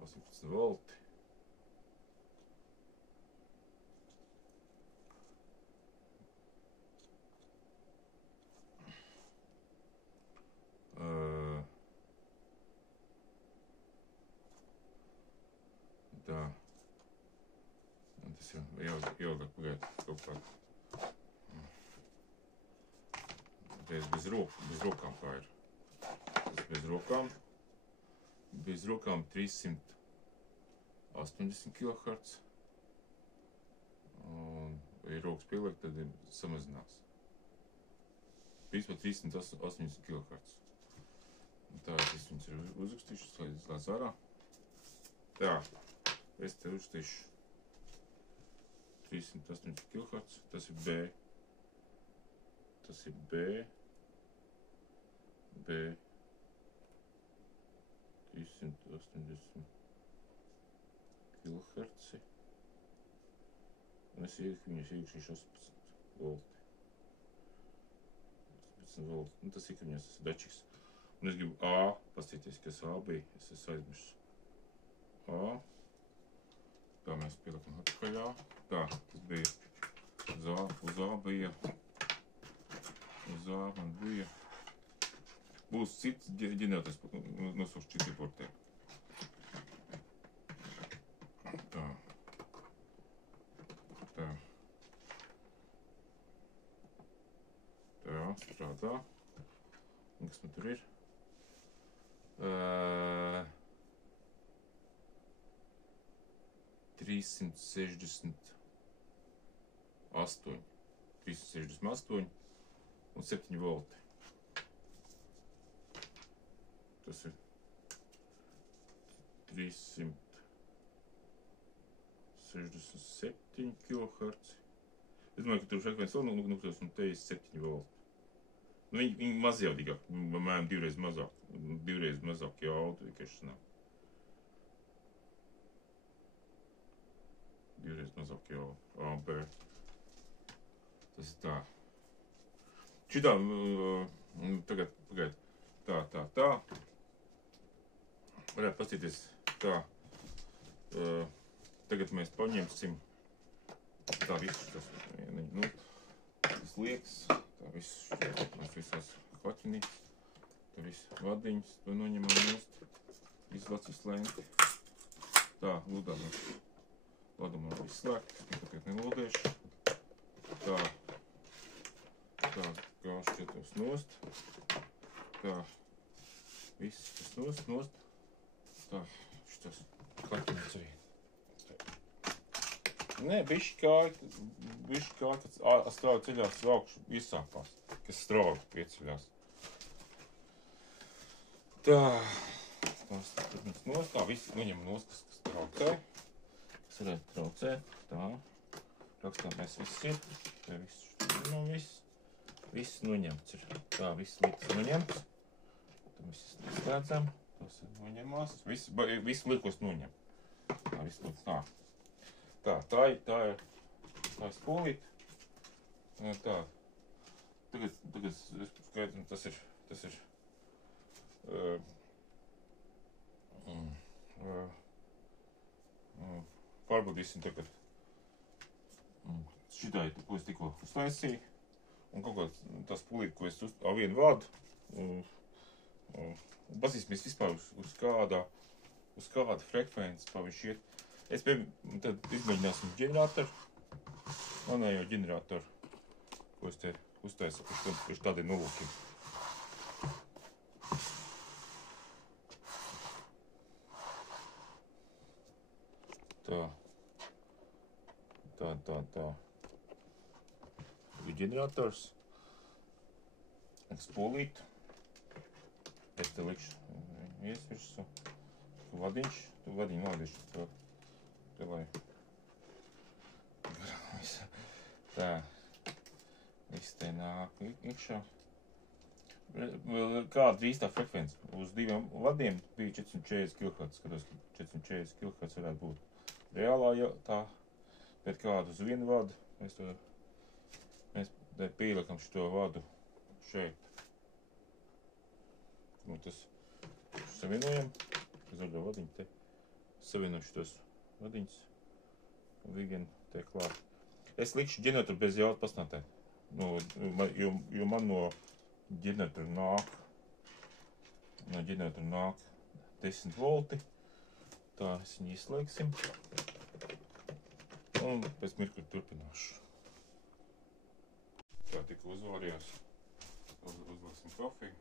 18 volti. Tā. Tas jau ilgāk pagaid kaut kā. Te bez rokām kā ir. Tas bez rokām 380 kHz. Un, ja rokas pieliek, tad samazinās. Principā 380 kHz. Tā, es viņus ir uzrakstīšu, slēdz ārā. Tā, es te uzrakstīšu 380 kHz, tas ir B. Tas ir B. 380 kHz. Un es iekšīšu 18 volti. 18 volti. Nu, tas ikriņās, tas ir dačiks. Un es gribu A, pastīties, kas A bija. Es esmu aizmirsu. A. Tā mēs pieliekam atpakaļ A. Tā, tas bija uz A bija. Uz A man bija. Būs cits ģenerators, nosauks citiem portiem. strādā. Un kas man tur ir? 368 un 7 volti. Tas ir 367 kHz. Es domāju, ka tur frekvences vēl nokļūs, un te ir 7 volti. Nu, viņi mazjaudīgāk, mēram divreiz mazāk jaudu, vienkārši sanāk. Divreiz mazāk jaudu, ampēri. Tas ir tā. Šitā, tagad, pagaid, tā. Varētu paskatīties tā. Tagad mēs paņemsim tā visu, tas liekas, tā visu, mēs visos kaķinītes, tā visu vadiņas, to noņemam nost, izlacis lenti. Tā, lādumā izslēgt, nekad nelodēšu. Tā, gāzšķietos nost. Tā, viss tas nost. Tā, šitas kaķinītes arī. Nē, bišķi kāja, kad strauji ceļās uz augšu, iesāpās, kas strauji pieceļās. Tā, tā viss noņem nost, kas traucē, kas varētu traucēt, tā, rakstām mēs viss ir, tā viss noņemts ir, tā, viss lietas noņemts, tā mēs izslēdzam, tas ir noņemās, viss liekos noņem, tā, viss liekas tā. Tā ir spolīte. Tā. Tagad skaidram, tas ir pārbaudīsim tagad. Šitā ir, ko es tikko uztaisīju. Un kaut kā tā spolīte, ko es vienu vādu. Basīsimies vispār uz kāda frekvences pa viņš iet. Tad izmēģināsim ģeneratoru, manējo ģeneratoru, ko es te uztaisu priekš tādiem nolūkiem. Tā. Ir ģenerators, spolīt. Es te likšu virsmu, vadiņš, tu vadiņu nolādīšu. Tā, viss te nāk iekšā. Kāda īstā frekvence? Uz diviem vadiem bija 440 kHz, skatos, ka 440 kHz varētu būt reālā tā, bet kādu uz vienu vadu, mēs pieliekam šito vadu šeit. Nu, tas savienojam, zaļo vadiņu te, savienoju šitos vadiņas, un vien tiek klāt. Es likšu ģeneratoru bez jaudu pasnātēt, jo man no ģeneratoru nāk 10 volti. Tā, es viņu izslēgsim. Un pēc mirkļa turpināšu. Tā, tikko uzvārījās. Uzliksim kafiju.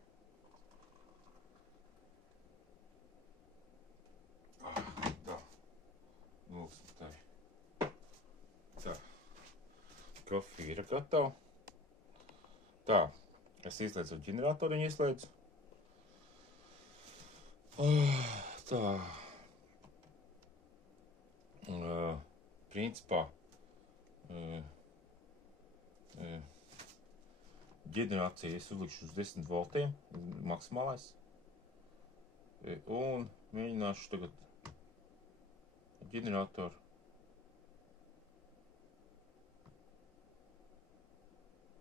Tā. Nulksim tā. Tā. Kafija ir gatava. Tā. Es izslēdzu ģeneratoru, viņu izslēdzu. Tā. Principā ģenerāciju es uzlikšu uz 10 voltiem, maksimālais. Un mēģināšu tagad ģeneratoru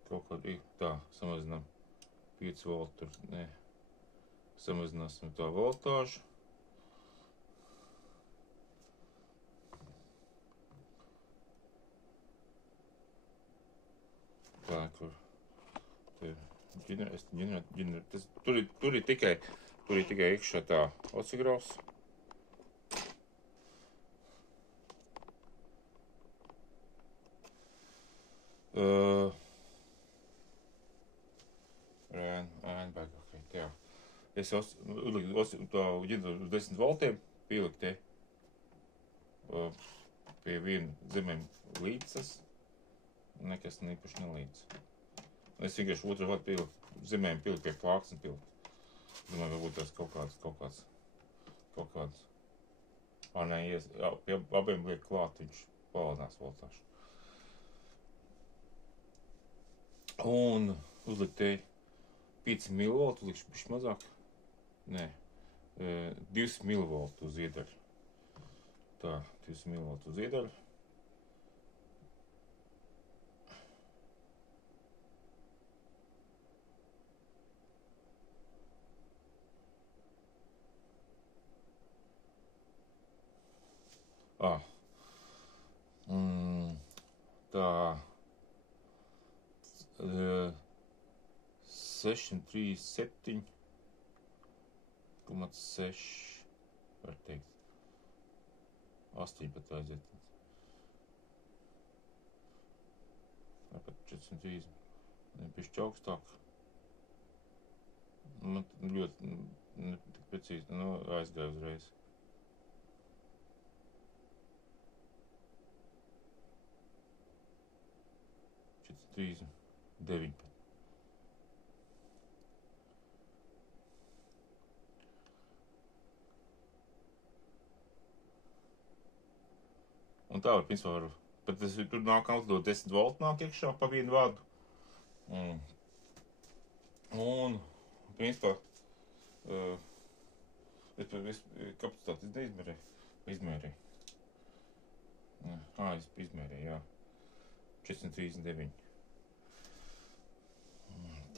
kaut kādu, tā, samazinām 5 voltu, nē, samazināsim tā voltāžu. Tā, kur tur ir tikai iekšā tā ocigraus. Es uzliku tā ģitāru uz 10 voltiem, pieliku te pie viena zemēm līdzas, nekas īpaši nelīdz. Es vienkārši otru vārdu pieliku, zemēm pieliku pie plāksnes pieliku. Domāju, varbūt tas kaut kāds. Nē, pie abiem liek klāt, viņš palielinās voltāžu. Un uzlikt te 5 mV, uzlikšu bišķi mazāk. Nē, 200 mV uz iedaļu. Tā, 200 mV uz iedaļu. Tā 637,6 var teikt. 8 pat vajadzētu. Vai pat 430. Bišķi augstāk. Man ļoti netik precīzi, aizgāju uzreiz. 439. Un tā var, principā, bet tur nāk outdoor 10 volti nāk iekšā pa vienu vadu. Un, principā, kapacitāti izmērēju. Izmērēju, jā. 439.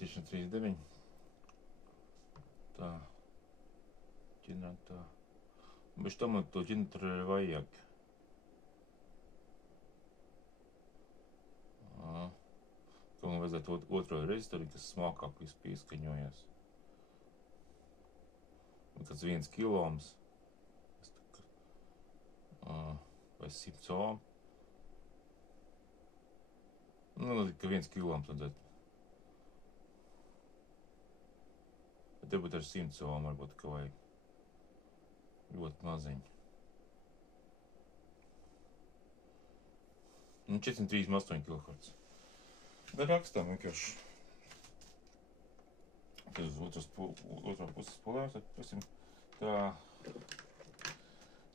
439. Tā. Ģeneratā. Bet tomēr to ģeneratoru arī vajag. Ka man vajadzētu otro rezistoru, kas smalkāk pieskaņojas. Un kāds 1 kiloms. Vai 100 ohm. Ka 1 kiloms vajadzētu. Bet te būtu ar 100 ohm varbūt, ka vajag. Ļoti maziņi. 438 kHz. Da rakstām vienkārši. Tad uz otrā puses polēm, tad pasim tā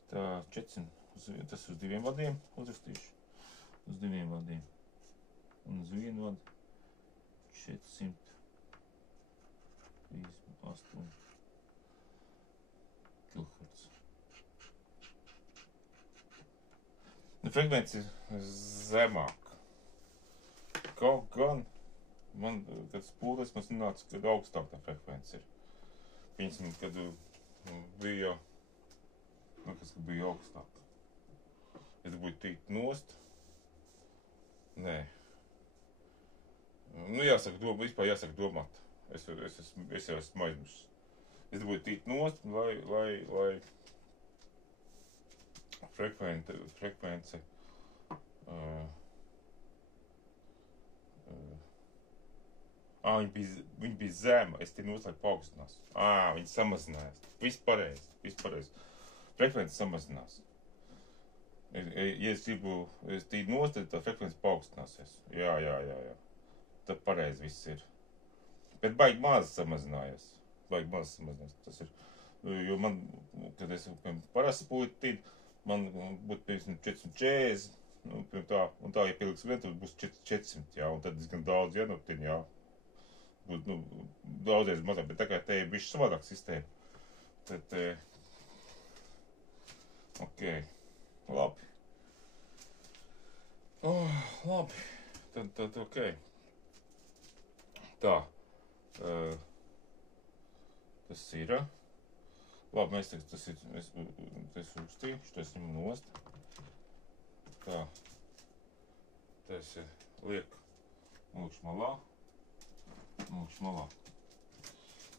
400, tas uz 2 vadiem uzrakstīšu. Uz 2 vadiem. Un uz 1 vadu 438 kHz. Frekvence ir zemāk. Kaut gan, kad spūles man nāca, kad augstāk tā frekvence ir. Piemēram, kad bija, kas bija augstāk. Ja tu būtu tīt nost, nē. Vispār jāsaka domāt. Es jau esmu aizmirsis. Ja tu būtu tīt nost, lai frekvence viņa bija zema, es te noslēgu paaugstinās. Viņa samazinājās. Viss pareizi. Frekvence samazinās. Ja es gribu tīt nost, tad tā frekvence paaugstināsies. Jā. Tad pareizi viss ir. Bet baigi maz samazinājās. Tas ir, jo man, kad es parasti būtu tīt, man būtu, piemēram, 440, un tā, ja pieliks vien, tad būs 400, jā, un tad diezgan daudz vienoptiņu, jā. Būtu, daudzreiz mazāk, bet tā kā te ir bišķi savādāk sistēma, tad, labi. Labi, tad ok. Tā, tas ir, labi, mēs tagad, tas uzstīju, šitais ņemu nost. Tā, tas ir lieku malā.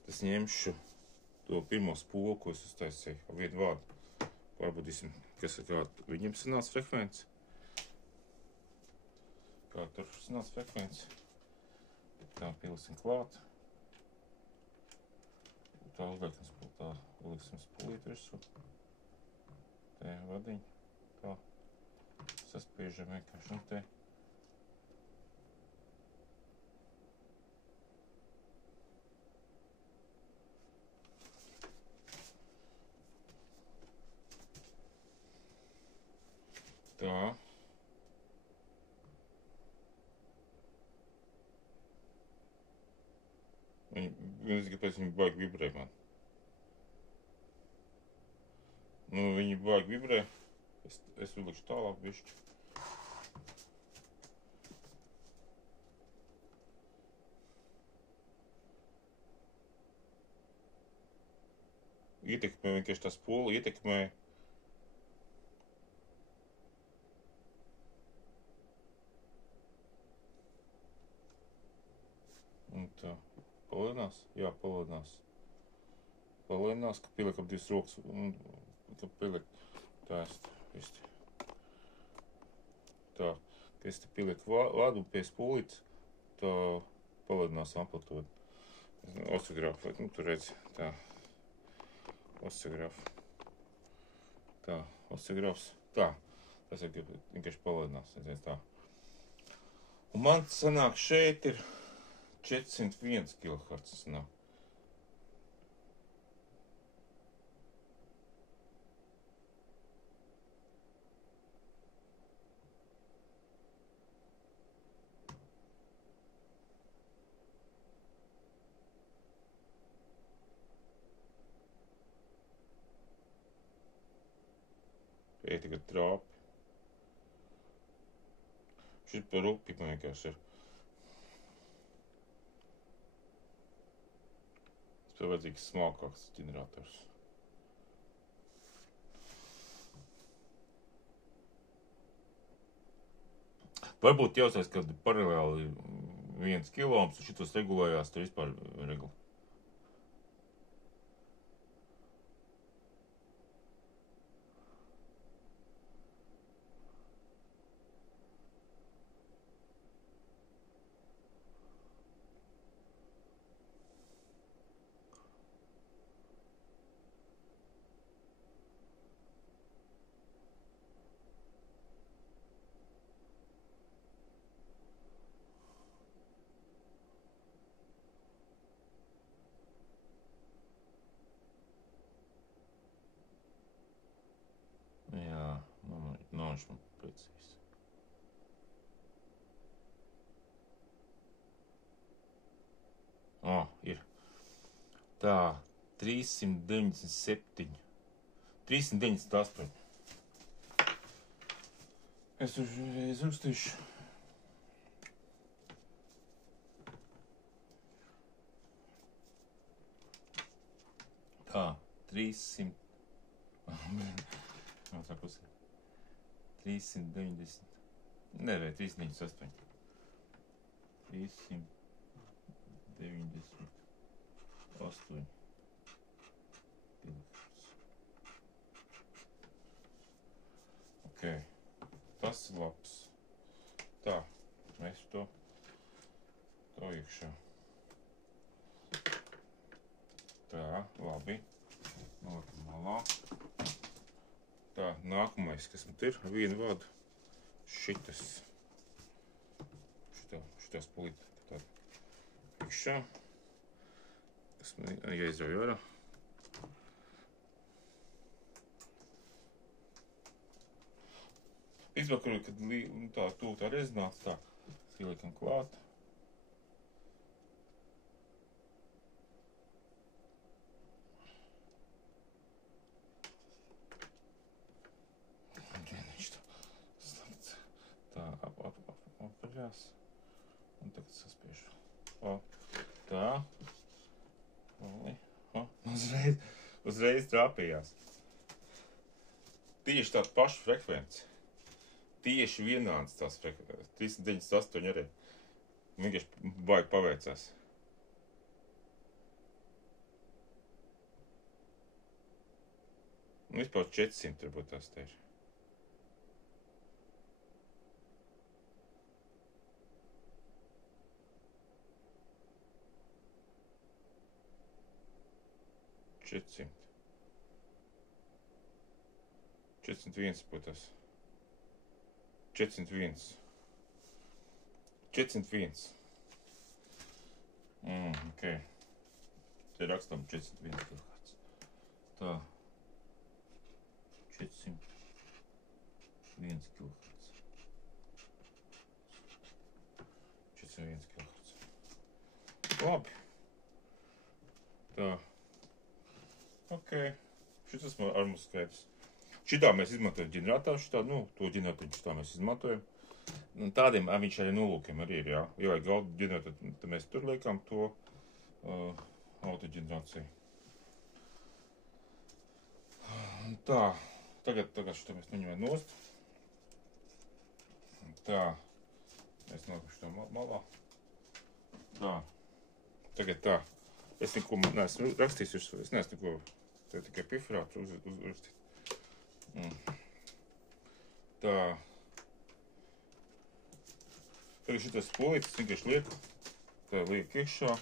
Es ņemšu to pirmo spolu, ko es uztaisīju, ar vienu vārdu. Pārbaudīsim, kas ir kāda viņam sanāca frekvence. Kā tur sanāca frekvence. Tā pielisim klāt. Tā uzliekam spulīt, tā uzliksim spulīt virsū. Te vadiņu, tā saspiežam vienkārši un te. Tā. Viņi, kāpēc viņi baigi vibrē man. Nu, viņi baigi vibrē. Es uzlikšu tālāk bišķi. Ietekmē vienkārši tā spola, ietekmē. Un tā. Palēnās? Jā, palēnās. Palēnās, ka pieliekam 2 rokas un ka pieliek tā visti. Tā, ka es te pielieku vādu pie spūlītes, tā palēnās amplitūda. Osigrāfu, nu tur redz, tā. Osigrāfu. Tā, osigrāfs. Tā, tas ir vienkārši palēnās, redziet tā. Un man sanāk šeit ir 401 kHz sanāk. Ej tagad trāpi. Šis par rupi man vienkārši ir. Tas ir vajadzīgs smalkāks ģenerators. Varbūt jāsaka, ka paralēli 1 kilo un šitos regulējās, tad vispār regula. Jā, nav viņš man precīzi. Ir. Tā, 397. 398. Es uzreiz uzstīšu. Tā, 300. Nav tā pusē. 390. Nē, 398. 398. Ok. Tas ir labs. Tā, mēs to iekšā. Tā, labi. Nolikam malā. Tā, nākamais, kas man ir, vienu vadu. Šitas. Šitā spulīte. Tā, iekšā. Tas man jāizrauj ārā. Izvakar, kad tā tuvu tā rezonāts, tā ieliekam klāt. Viņš tā slēgts. Tā apaļās. Un tagad saspiešu. Tā. Uzreiz trāpījās. Tieši tā paša frekvence. Tieši vienāds tās frekvences. 398 arī. Vienkārši baigi paveicās. Vispār 400 turbūt tās te ir. 400. 401 būtu tas. 401. 401. Ok. Te rakstām 401 kHz. Tā. 401 kHz. 401 kHz. Labi. Tā. Ok. Šitas ar mums skaidrs. Šitā mēs izmantojam ģeneratoru, šitā, to ģeneratoru šitā mēs izmantojam. Tādiem viņš arī nolūkiem arī ir, jā. Ja vajag auto ģeneratoru, tad mēs tur liekam to autoģenerāciju. Tā, tagad šitā mēs noņemam nost. Tā, mēs nokam šitā malā. Tā, tagad tā. Es neko neesmu rakstījis, es neesmu neko, te tikai piferātu uzrakstīt. Tā. Tagad šitas spolītis vienkārši lieku. Tā liek iekšā.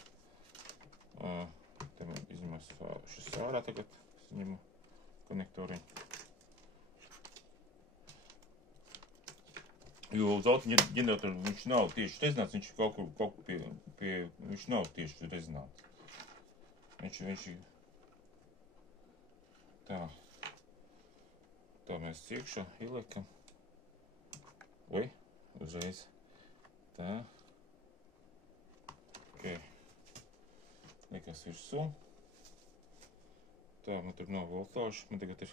Te man izņemas šis ārā tagad. Es ņemu konektoriņu. Jo uz autoģeneratoru viņš nav tieši rezonants, viņš kaut kur pie viņš nav tieši rezonants. Viņš tā. Tā mēs iekšā ieliekam. Uzreiz. Tā. Ok. Liekas virsū. Tā, man tur nav voltāžu. Man tagad ir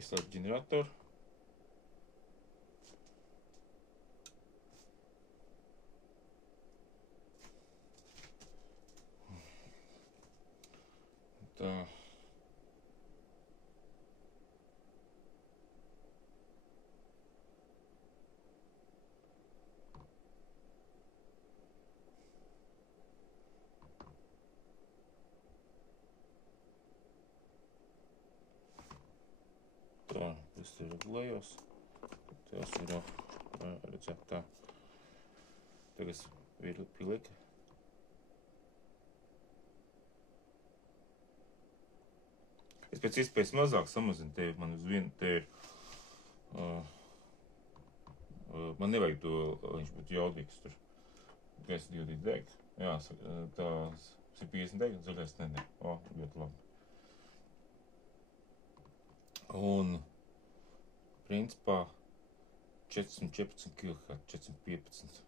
izslēgt ģeneratoru. Tā. Tā, tas ir regulējos. Tas ir redzēt tā. Tagad ir pielika. Es pēc iespējas mazāk samazinu, te man uz vienu, te ir, man nevajag to, lai viņš būtu jaudīgs tur. Gaisa diodīt deg. Jā, tā 50 deg, zaļais nedeg. Ļoti labi. Un, principā, 414 kHz, 415.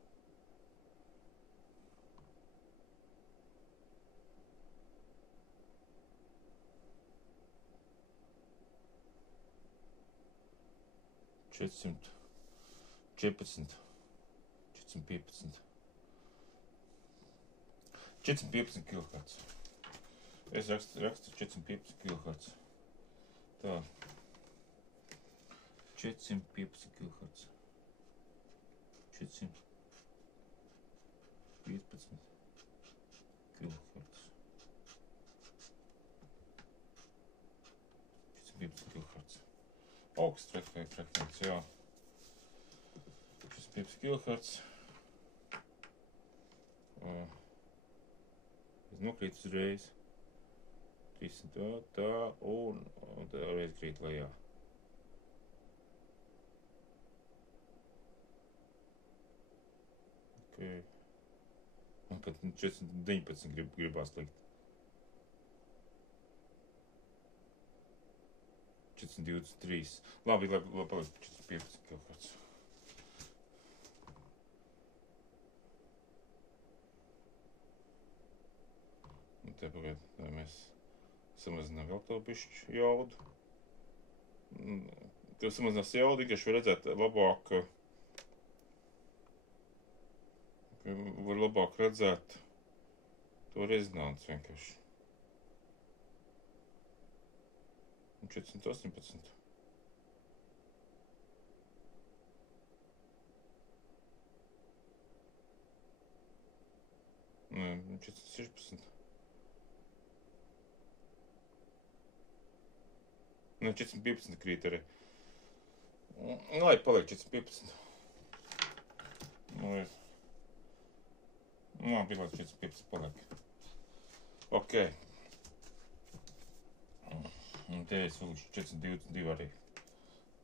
Četrsimt 14, 415. 415 kHz. Es rakstu 415 kHz. Tā. 415 kHz. 415 kHz. 415 kHz. Augsts frekvents, jā. 415 kHz. Es nokrītu uzreiz. 300 tā, un tā reiz krīt lejā. Ok. Man pat 419 gribās likt. 423. Labi, paliek 415 kHz. Un te pagaid, mēs samazinām vēl to bišķi jaudu. Tev samazinās jaudu, vienkārši var redzēt labāk, var labāk redzēt to rezonanci vienkārši. 418. Nē, 416. Nē, 415 krīt arī. Lai paliek 415. Labi, lai 415 paliek. Ok. Un te es vilkšu 422 arī.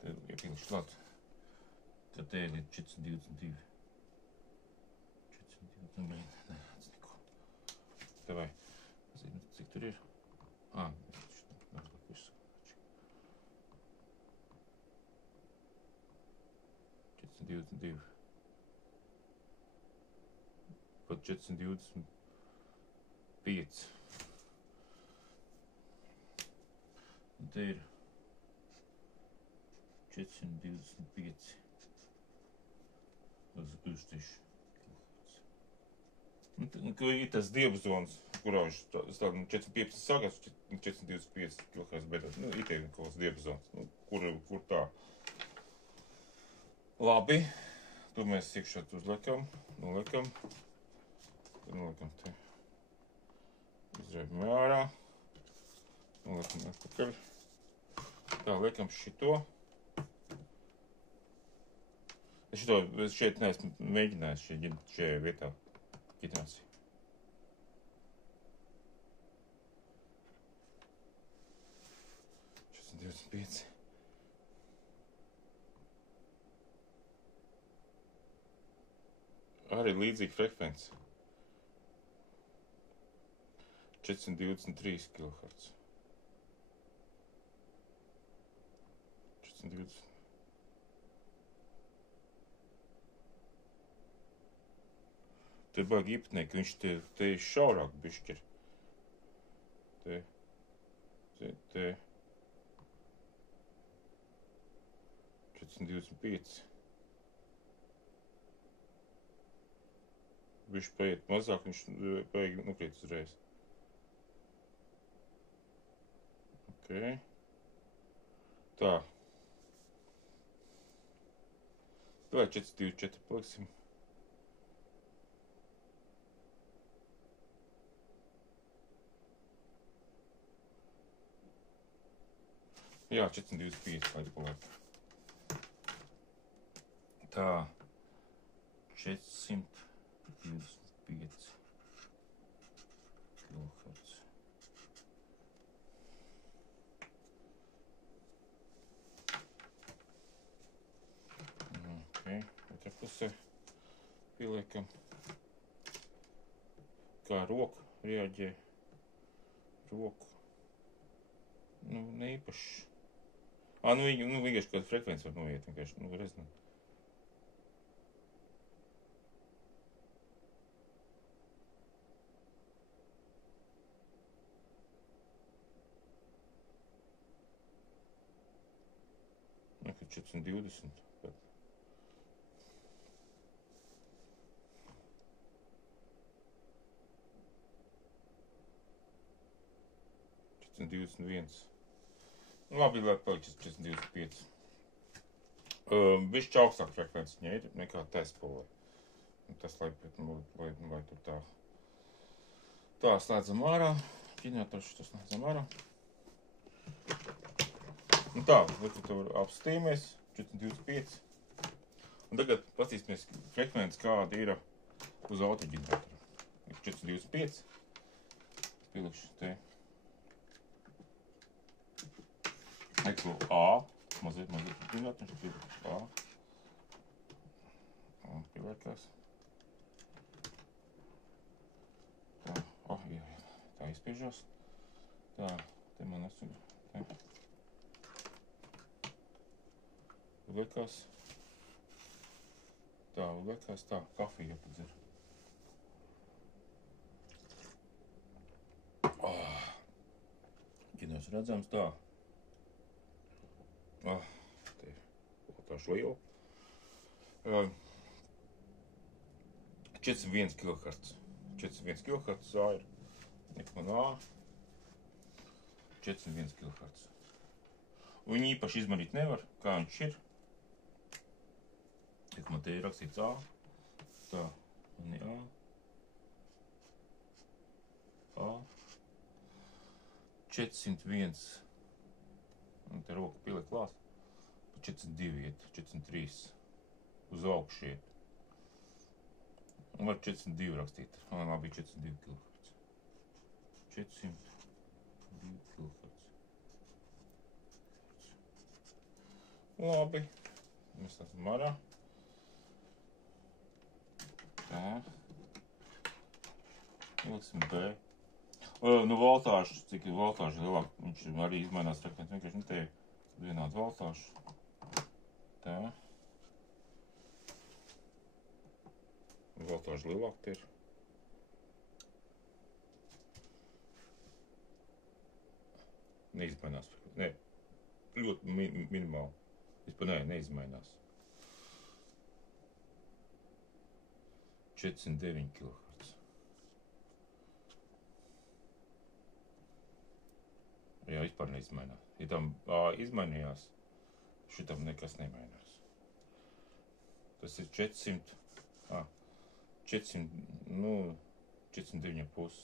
Te, ja vilkšu klāt, tad te ir 422. 422, nē, tas neko. Te vai, zinu, cik tur ir? Visu. 422. Pat 425. Un te ir 425 uz 1000. Un ir tas diapazons, kurā viņš stāv 415 sākās, 425 kHz beidzās. Nu, ir kaut kāds diapazons, nu, kur tā. Labi, to mēs iekšā uzliekam, noliekam. Tad noliekam te. Izraibam ārā. Noliekam atpakaļ. Tā, liekam šito. Es šeit neesmu mēģinājis šajā vietā. Ģitāciju. Šis ir 25. Arī līdzīga frekvence. 423 kHz. 420. Te baigi īpatnieki, viņš te ir šaurāk bišķi ir. Te. 425. Bišķi paiet mazāk, viņš paigi nukrīt uzreiz. Ok. Tā. Vai 424 paliksim. Jā, 425 laidi paliek. Tā. 425 kHz. Ok, otrā pusē pieliekam. Kā roku reaģē. Roku. Nu, neīpaši. Vienkārši kādu frekvenci var noiet, vienkārši, rezināt. Kad 420. 421. Labi, lai paliks 425. Bišķi augstāk frekvenci viņai ir nekā tespolē. Tas, lai tur tā. Tā, slēdzam ārā. Ģenerators to slēdzam ārā. Un tā, lai tur apstīmies. 425. Un tagad pastīsimies frekvenci, kāda ir uz autoģeneratoru. 425. Es pielikšu te. Eklu A, mazliet pieļaut, viņš pielikšu A. Un pieliekās. Tā, jā, tā izspiežās. Tā, te man esmu, te. Uzliekās. Tā, uzliekās tā, kafiju jāpadzer. Ģenerators redzams tā. Te ir potāšu liela. 401 kHz. 401 kHz A ir. Nekman A. 401 kHz. Viņu īpaši izmērīt nevar, kā viņš ir. Nekman te ir rakstīts A. Tā, un ir A. A. 401. Un te roka pieliek klāt. 402 iet, 403. Uz augšu iet. Un var 402 rakstīt. Man labi 402 kHz. 402 kHz. Labi. Mēs tātad marā. Tā. Ieliksim B. Nu, voltāžu, cik ir voltāžu lielāk, viņš arī izmainās frekvenci. Vienkārši ne te vienādu voltāžu. Tā. Voltāžu lielāk te ir. Neizmainās. Nē, ļoti minimāli. Vispār neizmainās. 409 kHz. Jā, vispār neizmainās. Ja tam izmainījās, šitam nekas nemainās. Tas ir 400, 409,5.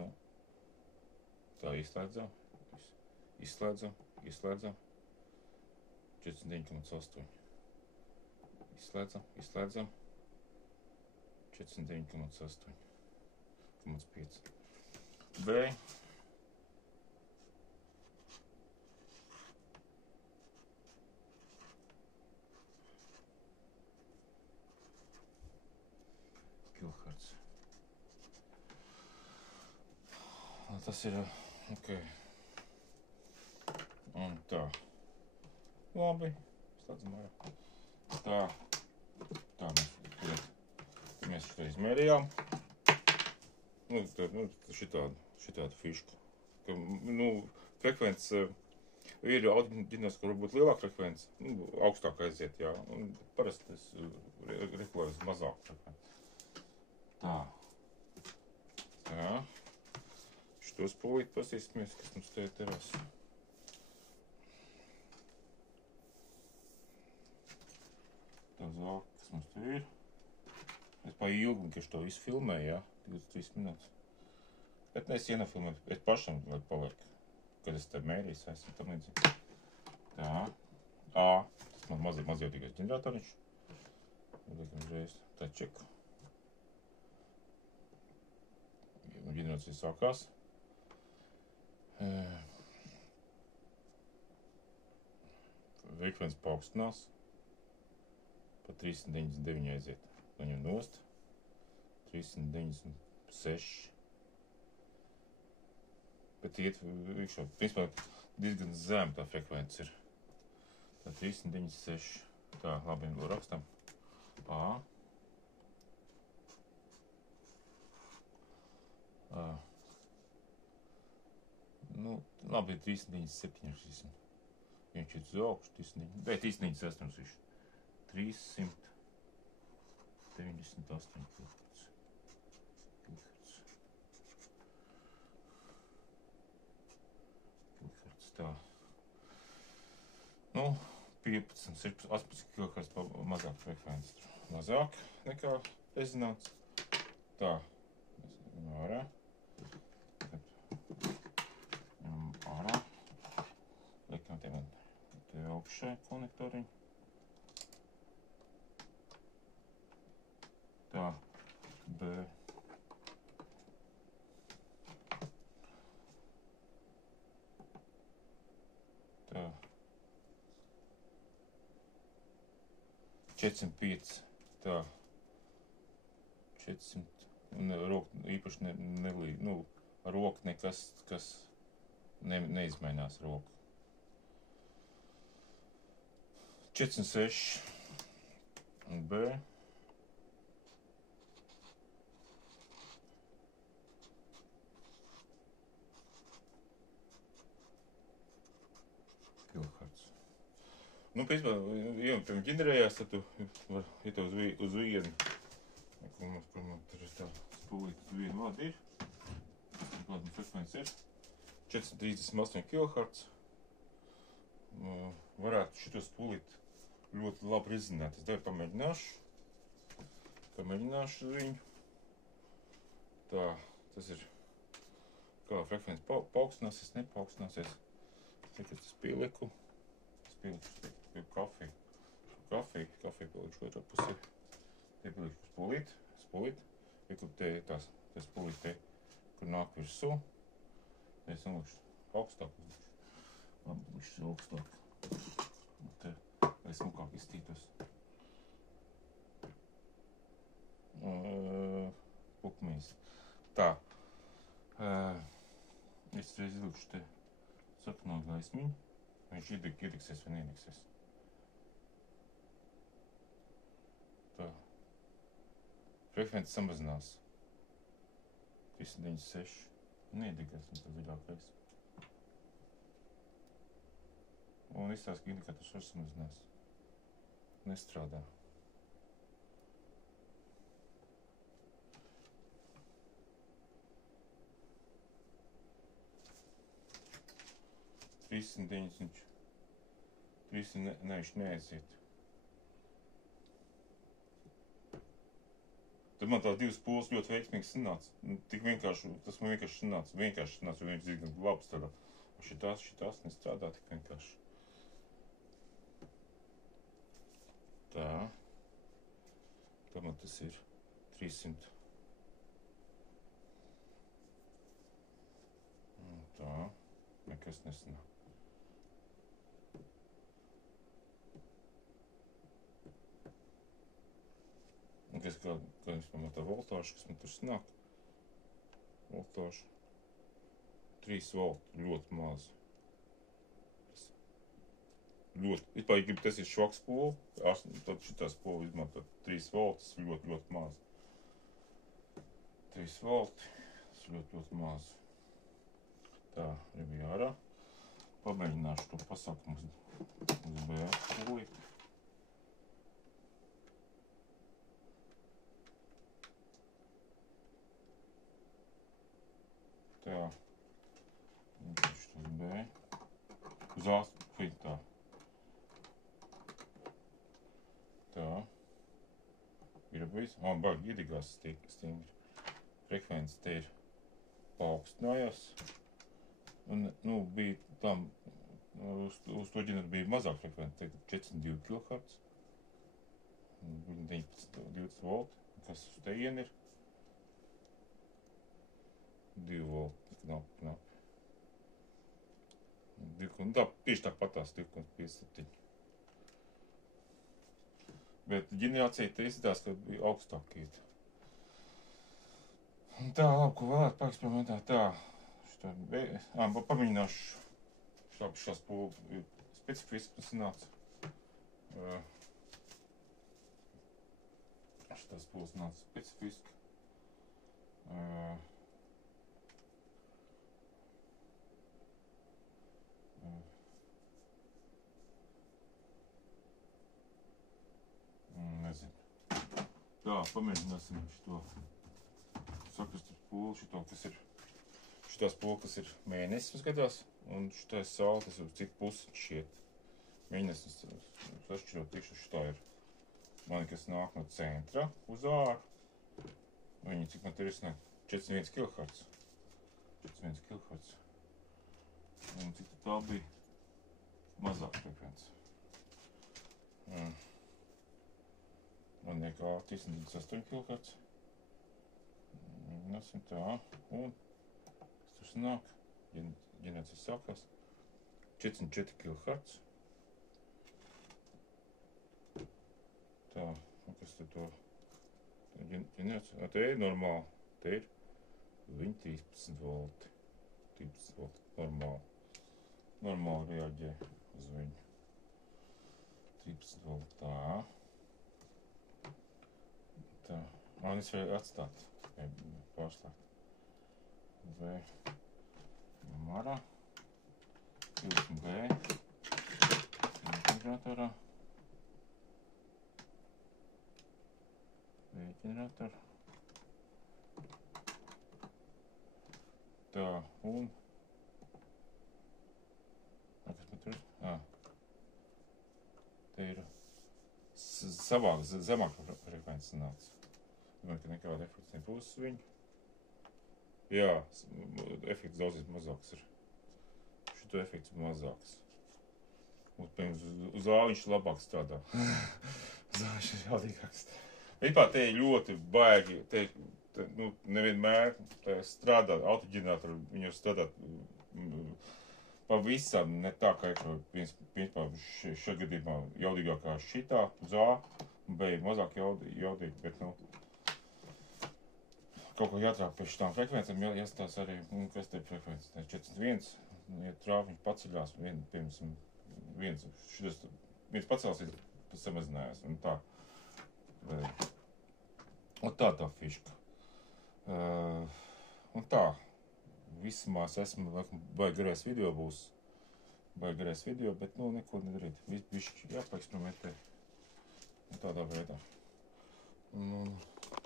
Nu, tā izslēdzam, izslēdzam, 49,8. Izslēdzam, 49,8,5. B. Kilohertz. Tas ir, ok. Un tā. Labi. Slēdzam ārā. Tā mēs šito izmērījām. Šitādu fišku. Frekvence ir audiodinās, kur varbūt lielāka frekvence, augstāk aiziet, jā. Un parasti es regulēju uz mazāku frekvenci. Tā. Šito spūlīt pasīsimies, kas mums te terās. Tā zāk, kas mums te ir. Es pa ilgi, ka to visu filmēju, jā, 23 minūtes. Bet es ienafilmēju, es pašam, lai paliek, kad es te mērījis, esmu tam līdzīgi. Tā. Tas man mazjautīgais ģeneratoriņš. Liekam uzreiz tā čeku. Ģenerācija sākās. Frekvence paaugstinās. Pa 399 aiziet. Noņem nost. 396. Bet iet iekšā. Principā diezgan zem tā frekvence ir. Tā 396. Tā, labi, rakstam. Nu, labi, 397. Viņš ir uz augšu, 398. 398 kHz. Tā. Nu, 15, 16, 18 kHz mazāk frekvences. Mazāk nekā rezonants. Tā. Ārā. Ārā. Liekam te augšē konektoriņu. Tā. B. Tā. 405. Tā. 400. Un roku īpaši nelīd. Nu, ar roku nekas, kas neizmainās roku. 406. Un B. Kilohertz. Nu, principā, ja tev ģenerējās, tad tu var iet uz vienu. Kur man tur ir tā spūlīt uz vienu vadu ir. Kāda frekvence ir. 438 kHz. Varētu šito spūlīt ļoti labi izzināt. Es tev pamēģināšu viņu. Tā, tas ir, kā frekvence paaugstināsies, nepaaugstināsies. Es pieliku kafiju. Kafiju pielikšu otrā pusē. Te pielikšu spūlīt. Iekļūt te spūlīt te, kur nāk virsū. Es nolikšu augstāk. Labi, šis augstāk. Te, lai smukāk izstītos. Pukmīs. Tā. Es reiz izlikšu te sarkano gaismiņu. Viņš iedegsies vai neiedegsies. Tā. Frekvence samazinās. 396. Neiedegās, un tad zaļākais. Un izstāst, ka indikators var samazinās. Nestrādā. Viņš neaiziet. Tad man tās divas pūles ļoti veiksmīgi sanāca. Tik vienkārši, tas man vienkārši sanāca. Jo viņš diezgan labi strādā. Šitās nestrādā tik vienkārši. Tā. Tad man tas ir 300. Tā. Nekas nesanāk. Un kas kā jums pamatā voltāžu, kas man tur sanāk? Voltāžu. 3 volti, ļoti maz. Ļoti. Vispār, ja grib tas ir švaks pūle, tad šitās pūle izmanto 3 voltis, ļoti, ļoti maz. 3 volti, tas ļoti, ļoti maz. Tā, arī ārā. Pamēģināšu to pasākumu uz B pūli. Tā. Viņš to uz B. Uz A fīt tā. Tā. Ir bijis. Baigi iedegās stingri. Frekvence te ir paaugstinājās. Un, bija tam, uz to ģeneru bija mazāk frekvence, 42 kHz. 19-20 volti. Kas uz tejienu ir? 2 volti, knapi. Tā, tieši tāpatās 2,57. Bet ģenerācija te izskatās, ka bija augstāk iet. Tā, labi, ko vēlēt paeksperimentēt, tā. Pamēģināšu šās pūles specifiski sanāca. Šitās pūles nāca specifiski. Nezinu. Tā, pamēģināsim šito sakrastīt pūli, šitās pūles, kas ir mēnesis skatās, un šitais saule, tas ir uz citu pusi šķiet. Mēģināsim sašķirot tikšu, šitā ir mani, kas nāk no centra uz āru. Viņi, cik man te ir iznāk, 41 kHz. 41 kHz. Un cik tā bija mazāk frekvence. Man nekā 328 kHz. Mēģināsim tā, un tur sanāk, ģenerācijas sākās 44 kHz. Tā, un kas te to ģenerācija? Te ir normāli, te ir viņa 13 volti. 13 volti, normāli. Normāli reaģē uz viņu. 13 volti, tā. Tā, man es vajag atstāt, tikai pārslēgt. V, ārā, 20 B, ģeneratorā, B ģeneratorā. Tā, un, kas man tur ir? Te ir savāk, zemāk frekvences sanāca. Domāju, ka nekāda efekts nebūs uz viņu. Jā, efekts daudzies mazāks ir. Šito efekts ir mazāks. Un, piemēram, uz A viņš labāk strādā. Uz A viņš ir jaudīgāks. Vispār te ir ļoti baigi, nevienmēr strādā autoģeneratoru, viņu strādā pavisam ne tā, ka principā šajā gadījumā jaudīgākā šitā zā, bija mazāk jaudīgi, bet, nu, kaut ko jātrāk pie šitām frekvencēm, jāstās arī, kas te ir frekvences, 41, ja trāpiņš paceļās, viens pacelsies, tas samazinājās, un tā. Un tā fiška. Un tā, vismās esmu, baigi garais video būs, bet, nu, neko nedarīt. Bišķi jāpaeksperimentē. Un tādā veidā.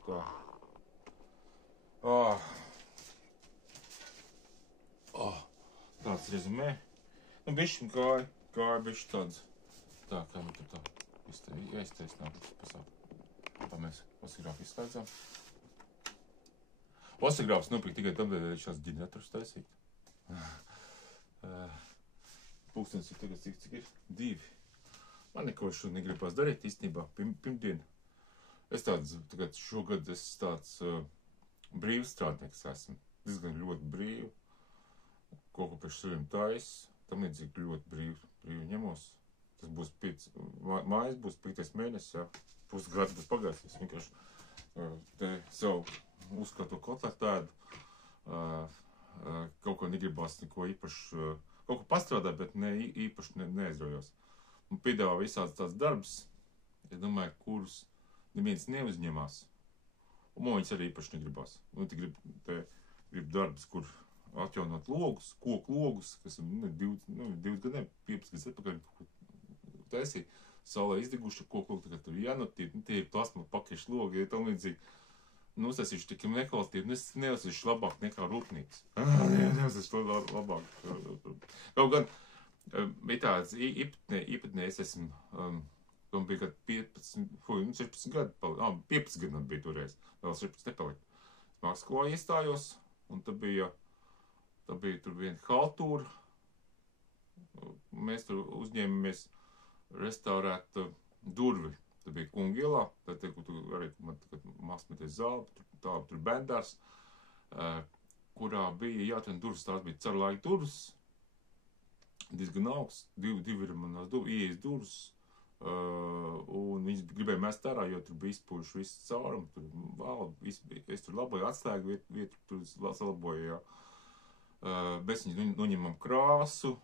Tā. Tāds rezumē. Nu, bišķi kāja bišķi tāds. Tā, kā nu tur tā. Jāiztaisnāk, pasāk. Tā mēs osigrāfu izslēdzām. Osigrāfs nopirkt tikai tam, lai šāds ģenerators taisīt. Pūkstens ir tagad cik ir? 2. Man neko šo negribās darīt īstenībā, pirmdien. Es tagad šogad es tāds brīvs strādnieks esmu. Diezgan ļoti brīvi. Kaut ko pēc saviem tais, tam līdzīgi ļoti brīvi ņemos. Tas būs mājas būs 5. mēnesis, jā. Pusgads būs pagājis. Es vienkārši te savu uzskatu kotlētu ēdu. Kaut ko negribās neko īpaši, kaut ko pastrādāt, bet īpaši neaizraujos. Un piedāvā visāds tāds darbs, es domāju, kurus neviens neuzņemās. Un man viņas arī īpaši negribās. Un te grib darbs, kur atjaunot logus, koku logus, kas ir 2 gadiem, 15 gadus atpakaļ taisīt. Saulē izdeguši koku logu, tagad tur jānotīr, tie ir plasma pakešu logi, ja tam līdzīgi. Nu, uztaisīšu tikai nekvalitīvi, neuztaisīšu labāk nekā rūpnīca. Neuztaisīšu labāk. Kaut gan, bija tāds īpatnē, es esmu, tam bija kad 16 gadi, 15 gadi man bija toreiz, vēl 16 nepalika. Mākslas skolā iestājos, un tad bija tur viena haltūra, mēs tur uzņēmamies restaurēt durvi. Tad bija Kungielā, tad arī mākslinieties zāle, tālāk tur bendārs, kurā bija jāatven durvis, tās bija carlaika durvis, diezgan augsts, divi ir manās ieejas durvis, un viņas gribēja mest ārā, jo tur bija izpūjuši visu caurumu, tur es tur laboju atslēgu vietu, tur salaboju, jā. Mēs viņu noņemam krāsu,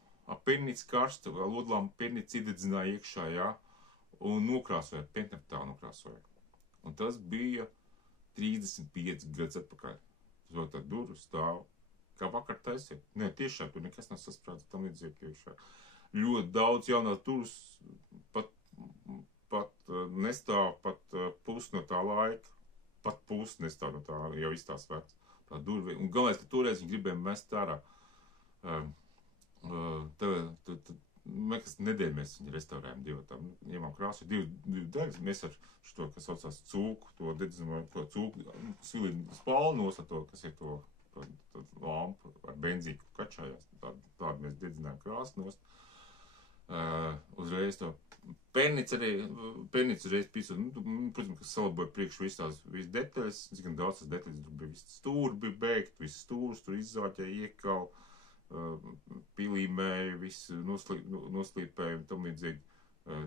pirnīts karsta, lodlām pirnīts iededzināja iekšā, jā. Un nokrāsoja, pentneptā nokrāsoja. Un tas bija 35 gadus atpakaļ. Tas vēl tā durvis stāv, kā vakar taisiet. Nē, tiešām tur nekas nav sasprāts, tam līdzīgi iekšā. Ļoti daudz jaunās durvis pat nestāv, pat pusi no tā laika. Pat pusi nestāv no tā, jau izstās vērts. Tā durvi. Un galvenais, ka toreiz viņi gribēja mest ārā. Mēs nedēļu mēs viņu restaurējam divotām, ņemam krāsu, divi degas, mēs ar šo, kas saucās cūku, to dedzinājumu, to cūku, svilīnu spālu nos ar to, kas ir to lampu ar benzīku kačājās, tādu mēs dedzinājam krāsu nost. Uzreiz to pernīts uzreiz pīsot, protams, kas salaboja priekš visas detaļas, cik daudz tas detaļas, tur bija viss stūri bija beigt, viss stūrs, tur izzāķēja, iekal, pilīmēja, visu noslīpēja un tam līdzīgi,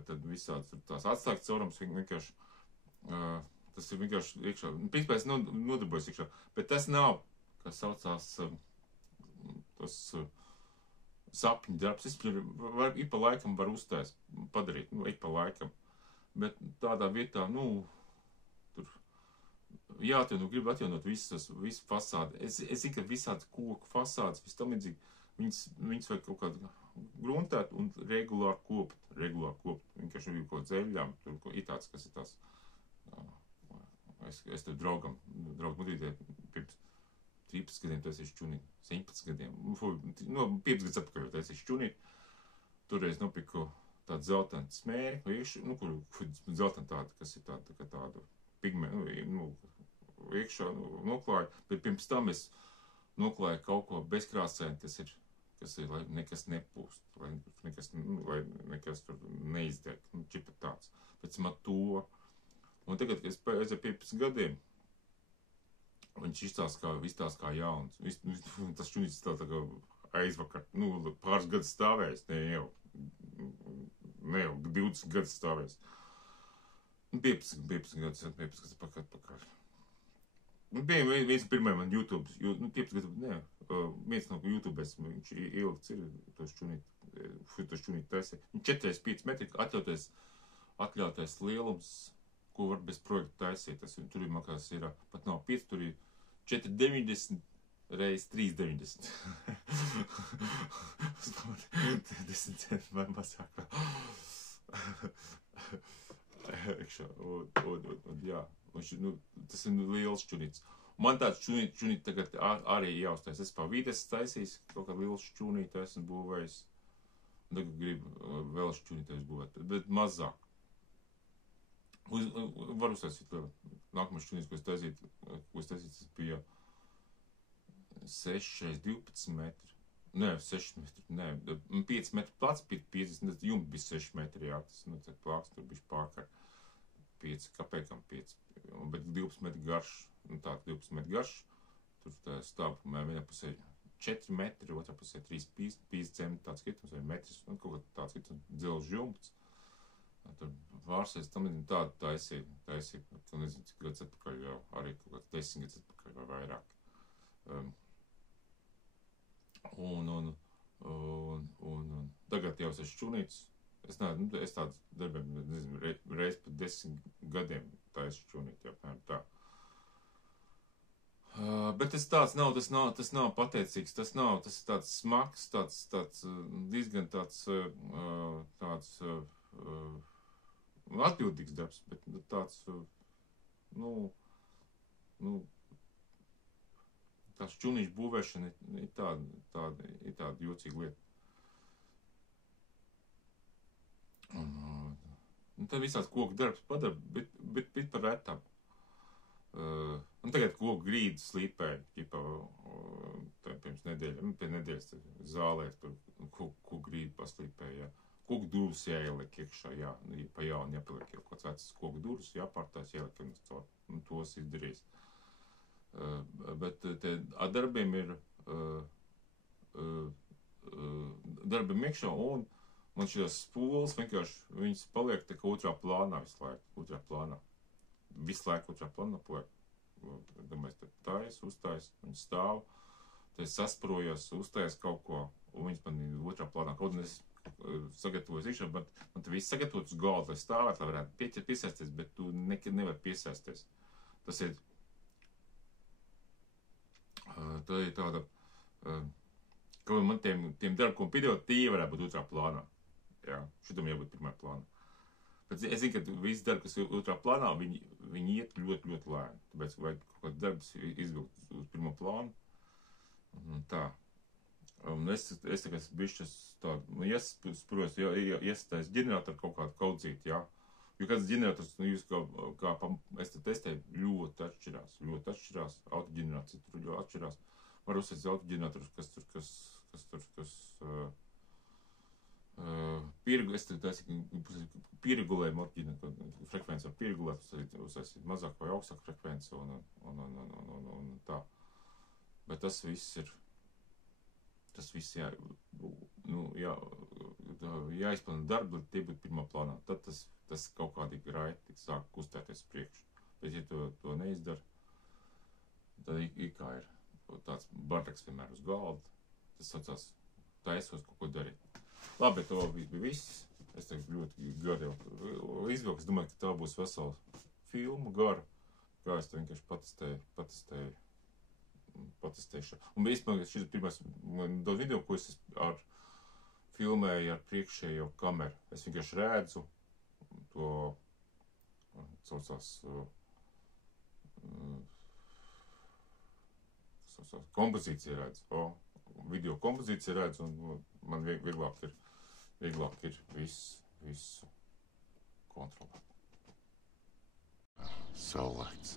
tad visāds tur tās atslēgt caurums vienkārši, tas ir vienkārši iekšā, principā es nodarbojos iekšā, bet tas nav, kas saucās tas sapņu darbs, es ik pa laikam var uztaist, padarīt, ik pa laikam, bet tādā vietā, tur gribu atjaunot visu fasādi. Es zinu, ka visādi koku fasādes, viss tam līdzīgi, viņas vajag kaut kādu gruntēt un regulāri kopt. Vienkārši nebija kaut zeļļām, tur ir tāds, kas ir tās. Es tev draugu madrītē pirms 13 gadiem taisīšu čunīt, 17 gadiem, 5 gadus atpakaļ taisīšu čunīt. Toreiz nopiku tādu zeltainu smēri, kur zeltainu tādu, kas ir tādu pigmentu, iekšā noklāju, bet pirms tam es noklāju kaut ko bezkrāsēni, kas ir, lai nekas nepūst, lai nekas tur neizdeg, čipa tāds. Pēc man to, un tagad, kad es pēc 15 gadiem, viņš izstāst kā jauns, tas čunīts tā kā aizvakar, pāris gadus stāvējis, ne jau 20 gadus stāvējis. 15 gadus atpakaļ. Bija viens pirmajam man YouTube, 15 gadu, viens no YouTubēs, viņš ielikts ir tos čunīt taisē. 4,5 metri atļautais lielums, ko var bez projekta taisīt. Tur ir, makās, ir, pat nav 5, tur ir 4,90 reiz 3,90. 10 centi vai mazāk. Jā, tas ir liels čunīts. Man tāds čunīt tagad arī jāuztais. Es pa vides taisīs, kaut kā liels čunīt esmu būvējis. Tagad gribu vēl čunītais būvēt, bet mazāk. Var uztaisīt vēl. Nākamais čunīts, ko es taisītu, tas bija 6,12 metri. Nē, 6 metri, nē, 5 metri plats, 50, jums bija 6 metri, jā, tas, plāks, tur bija pārkar 5, kāpēkam 5, bet 12 metri garš, tā 12 metri garš, tur tā stāv, vienā pusē 4 metri, otrā pusē 3,5 centi, tāds kitums, vai metris, kaut kā tāds kitums, dzelžs jumts, tur vārsais, tam tādu taisīja, tu nezinu, cik gads atpakaļ jau, arī kaut kāds 10 gads atpakaļ vai vairāk. Un tagad jau es esmu čunīts. Es tāds darbiem, nezinu, reiz pat 10 gadiem taisu čunīt, jā, tā. Bet tas nav pateicīgs, tas ir tāds smags, tāds diezgan tāds atbildīgs darbs, bet tāds, tās čunīšu būvēšana ir tāda jocīga lieta. Tad visāds koku darbs padara, bet par retām. Tagad koku grīdu slīpēja, pirms nedēļas zālē, tur koku grīdu paslīpēja, jā. Koku durus jāieliek iekšā, jā, pa jaunu jāpieliek jau kāds vecas koku durus, jāpārtās, jāieliek vienas caur, tos izdarīs. Bet te ar darbiem ir darbiem iekšā, un man šīs spūles vienkārši, viņas paliek tā kā otrā plānā visu laiku, otrā plānā paliek. Domāju, uztājas, viņas stāv, tad es sasprojos, uztājas kaut ko, un viņas man ir otrā plānā. Kaut un es sagatavojos iekšā, bet man te viss sagatavots uz galda, lai stāvēt, lai varētu piesaisties, bet tu nekad nevar piesaisties. Tas ir tā ir tāda, ka man tiem darbiem, ko piedot, tie varētu būt otrā plānā. Jā, šitam jābūt pirmā plānā. Bet es zinu, ka visi darbi, kas ir otrā plānā, viņi iet ļoti, ļoti lēni. Tāpēc vajag kaut kāds darbs izvilkt uz pirmo plānu. Tā. Un es tagad bišķas tādu, iesprojos, iestājas ģeneratoru kaut kādu kaudzīt, jā. Jo kāds ģenerators, jūs kā es te testēju, ļoti atšķirās, autoģenerators tur ļoti atšķirās. Var uzsākt autoģenerators, kas pieregulē frekvenci var pieregulēt, uzsākt mazāk vai augstāk frekvenci un tā. Bet tas viss jāizplana darbi, lai tie būtu pirmā plānā. Tad tas kaut kādīgi raiti sāk kustēties priekš. Bet ja to neizdara, tad kā ir tāds bardaks vienmēr uz galda, tas saucās taisos kaut ko darīt. Labi, to bija viss. Es tagad ļoti gari jau izvilku. Es domāju, ka tā būs vesela filma gara. Kā es to vienkārši patestēšu. Un īstenībā šis ir pirmais daudz video, ko es filmēju ar priekšējo kameru. Es vienkārši redzu to saucās kompozīciju redzu. Video kompozīciju redzu, un man vieglāk ir visu kontrolēt. Saulēkts.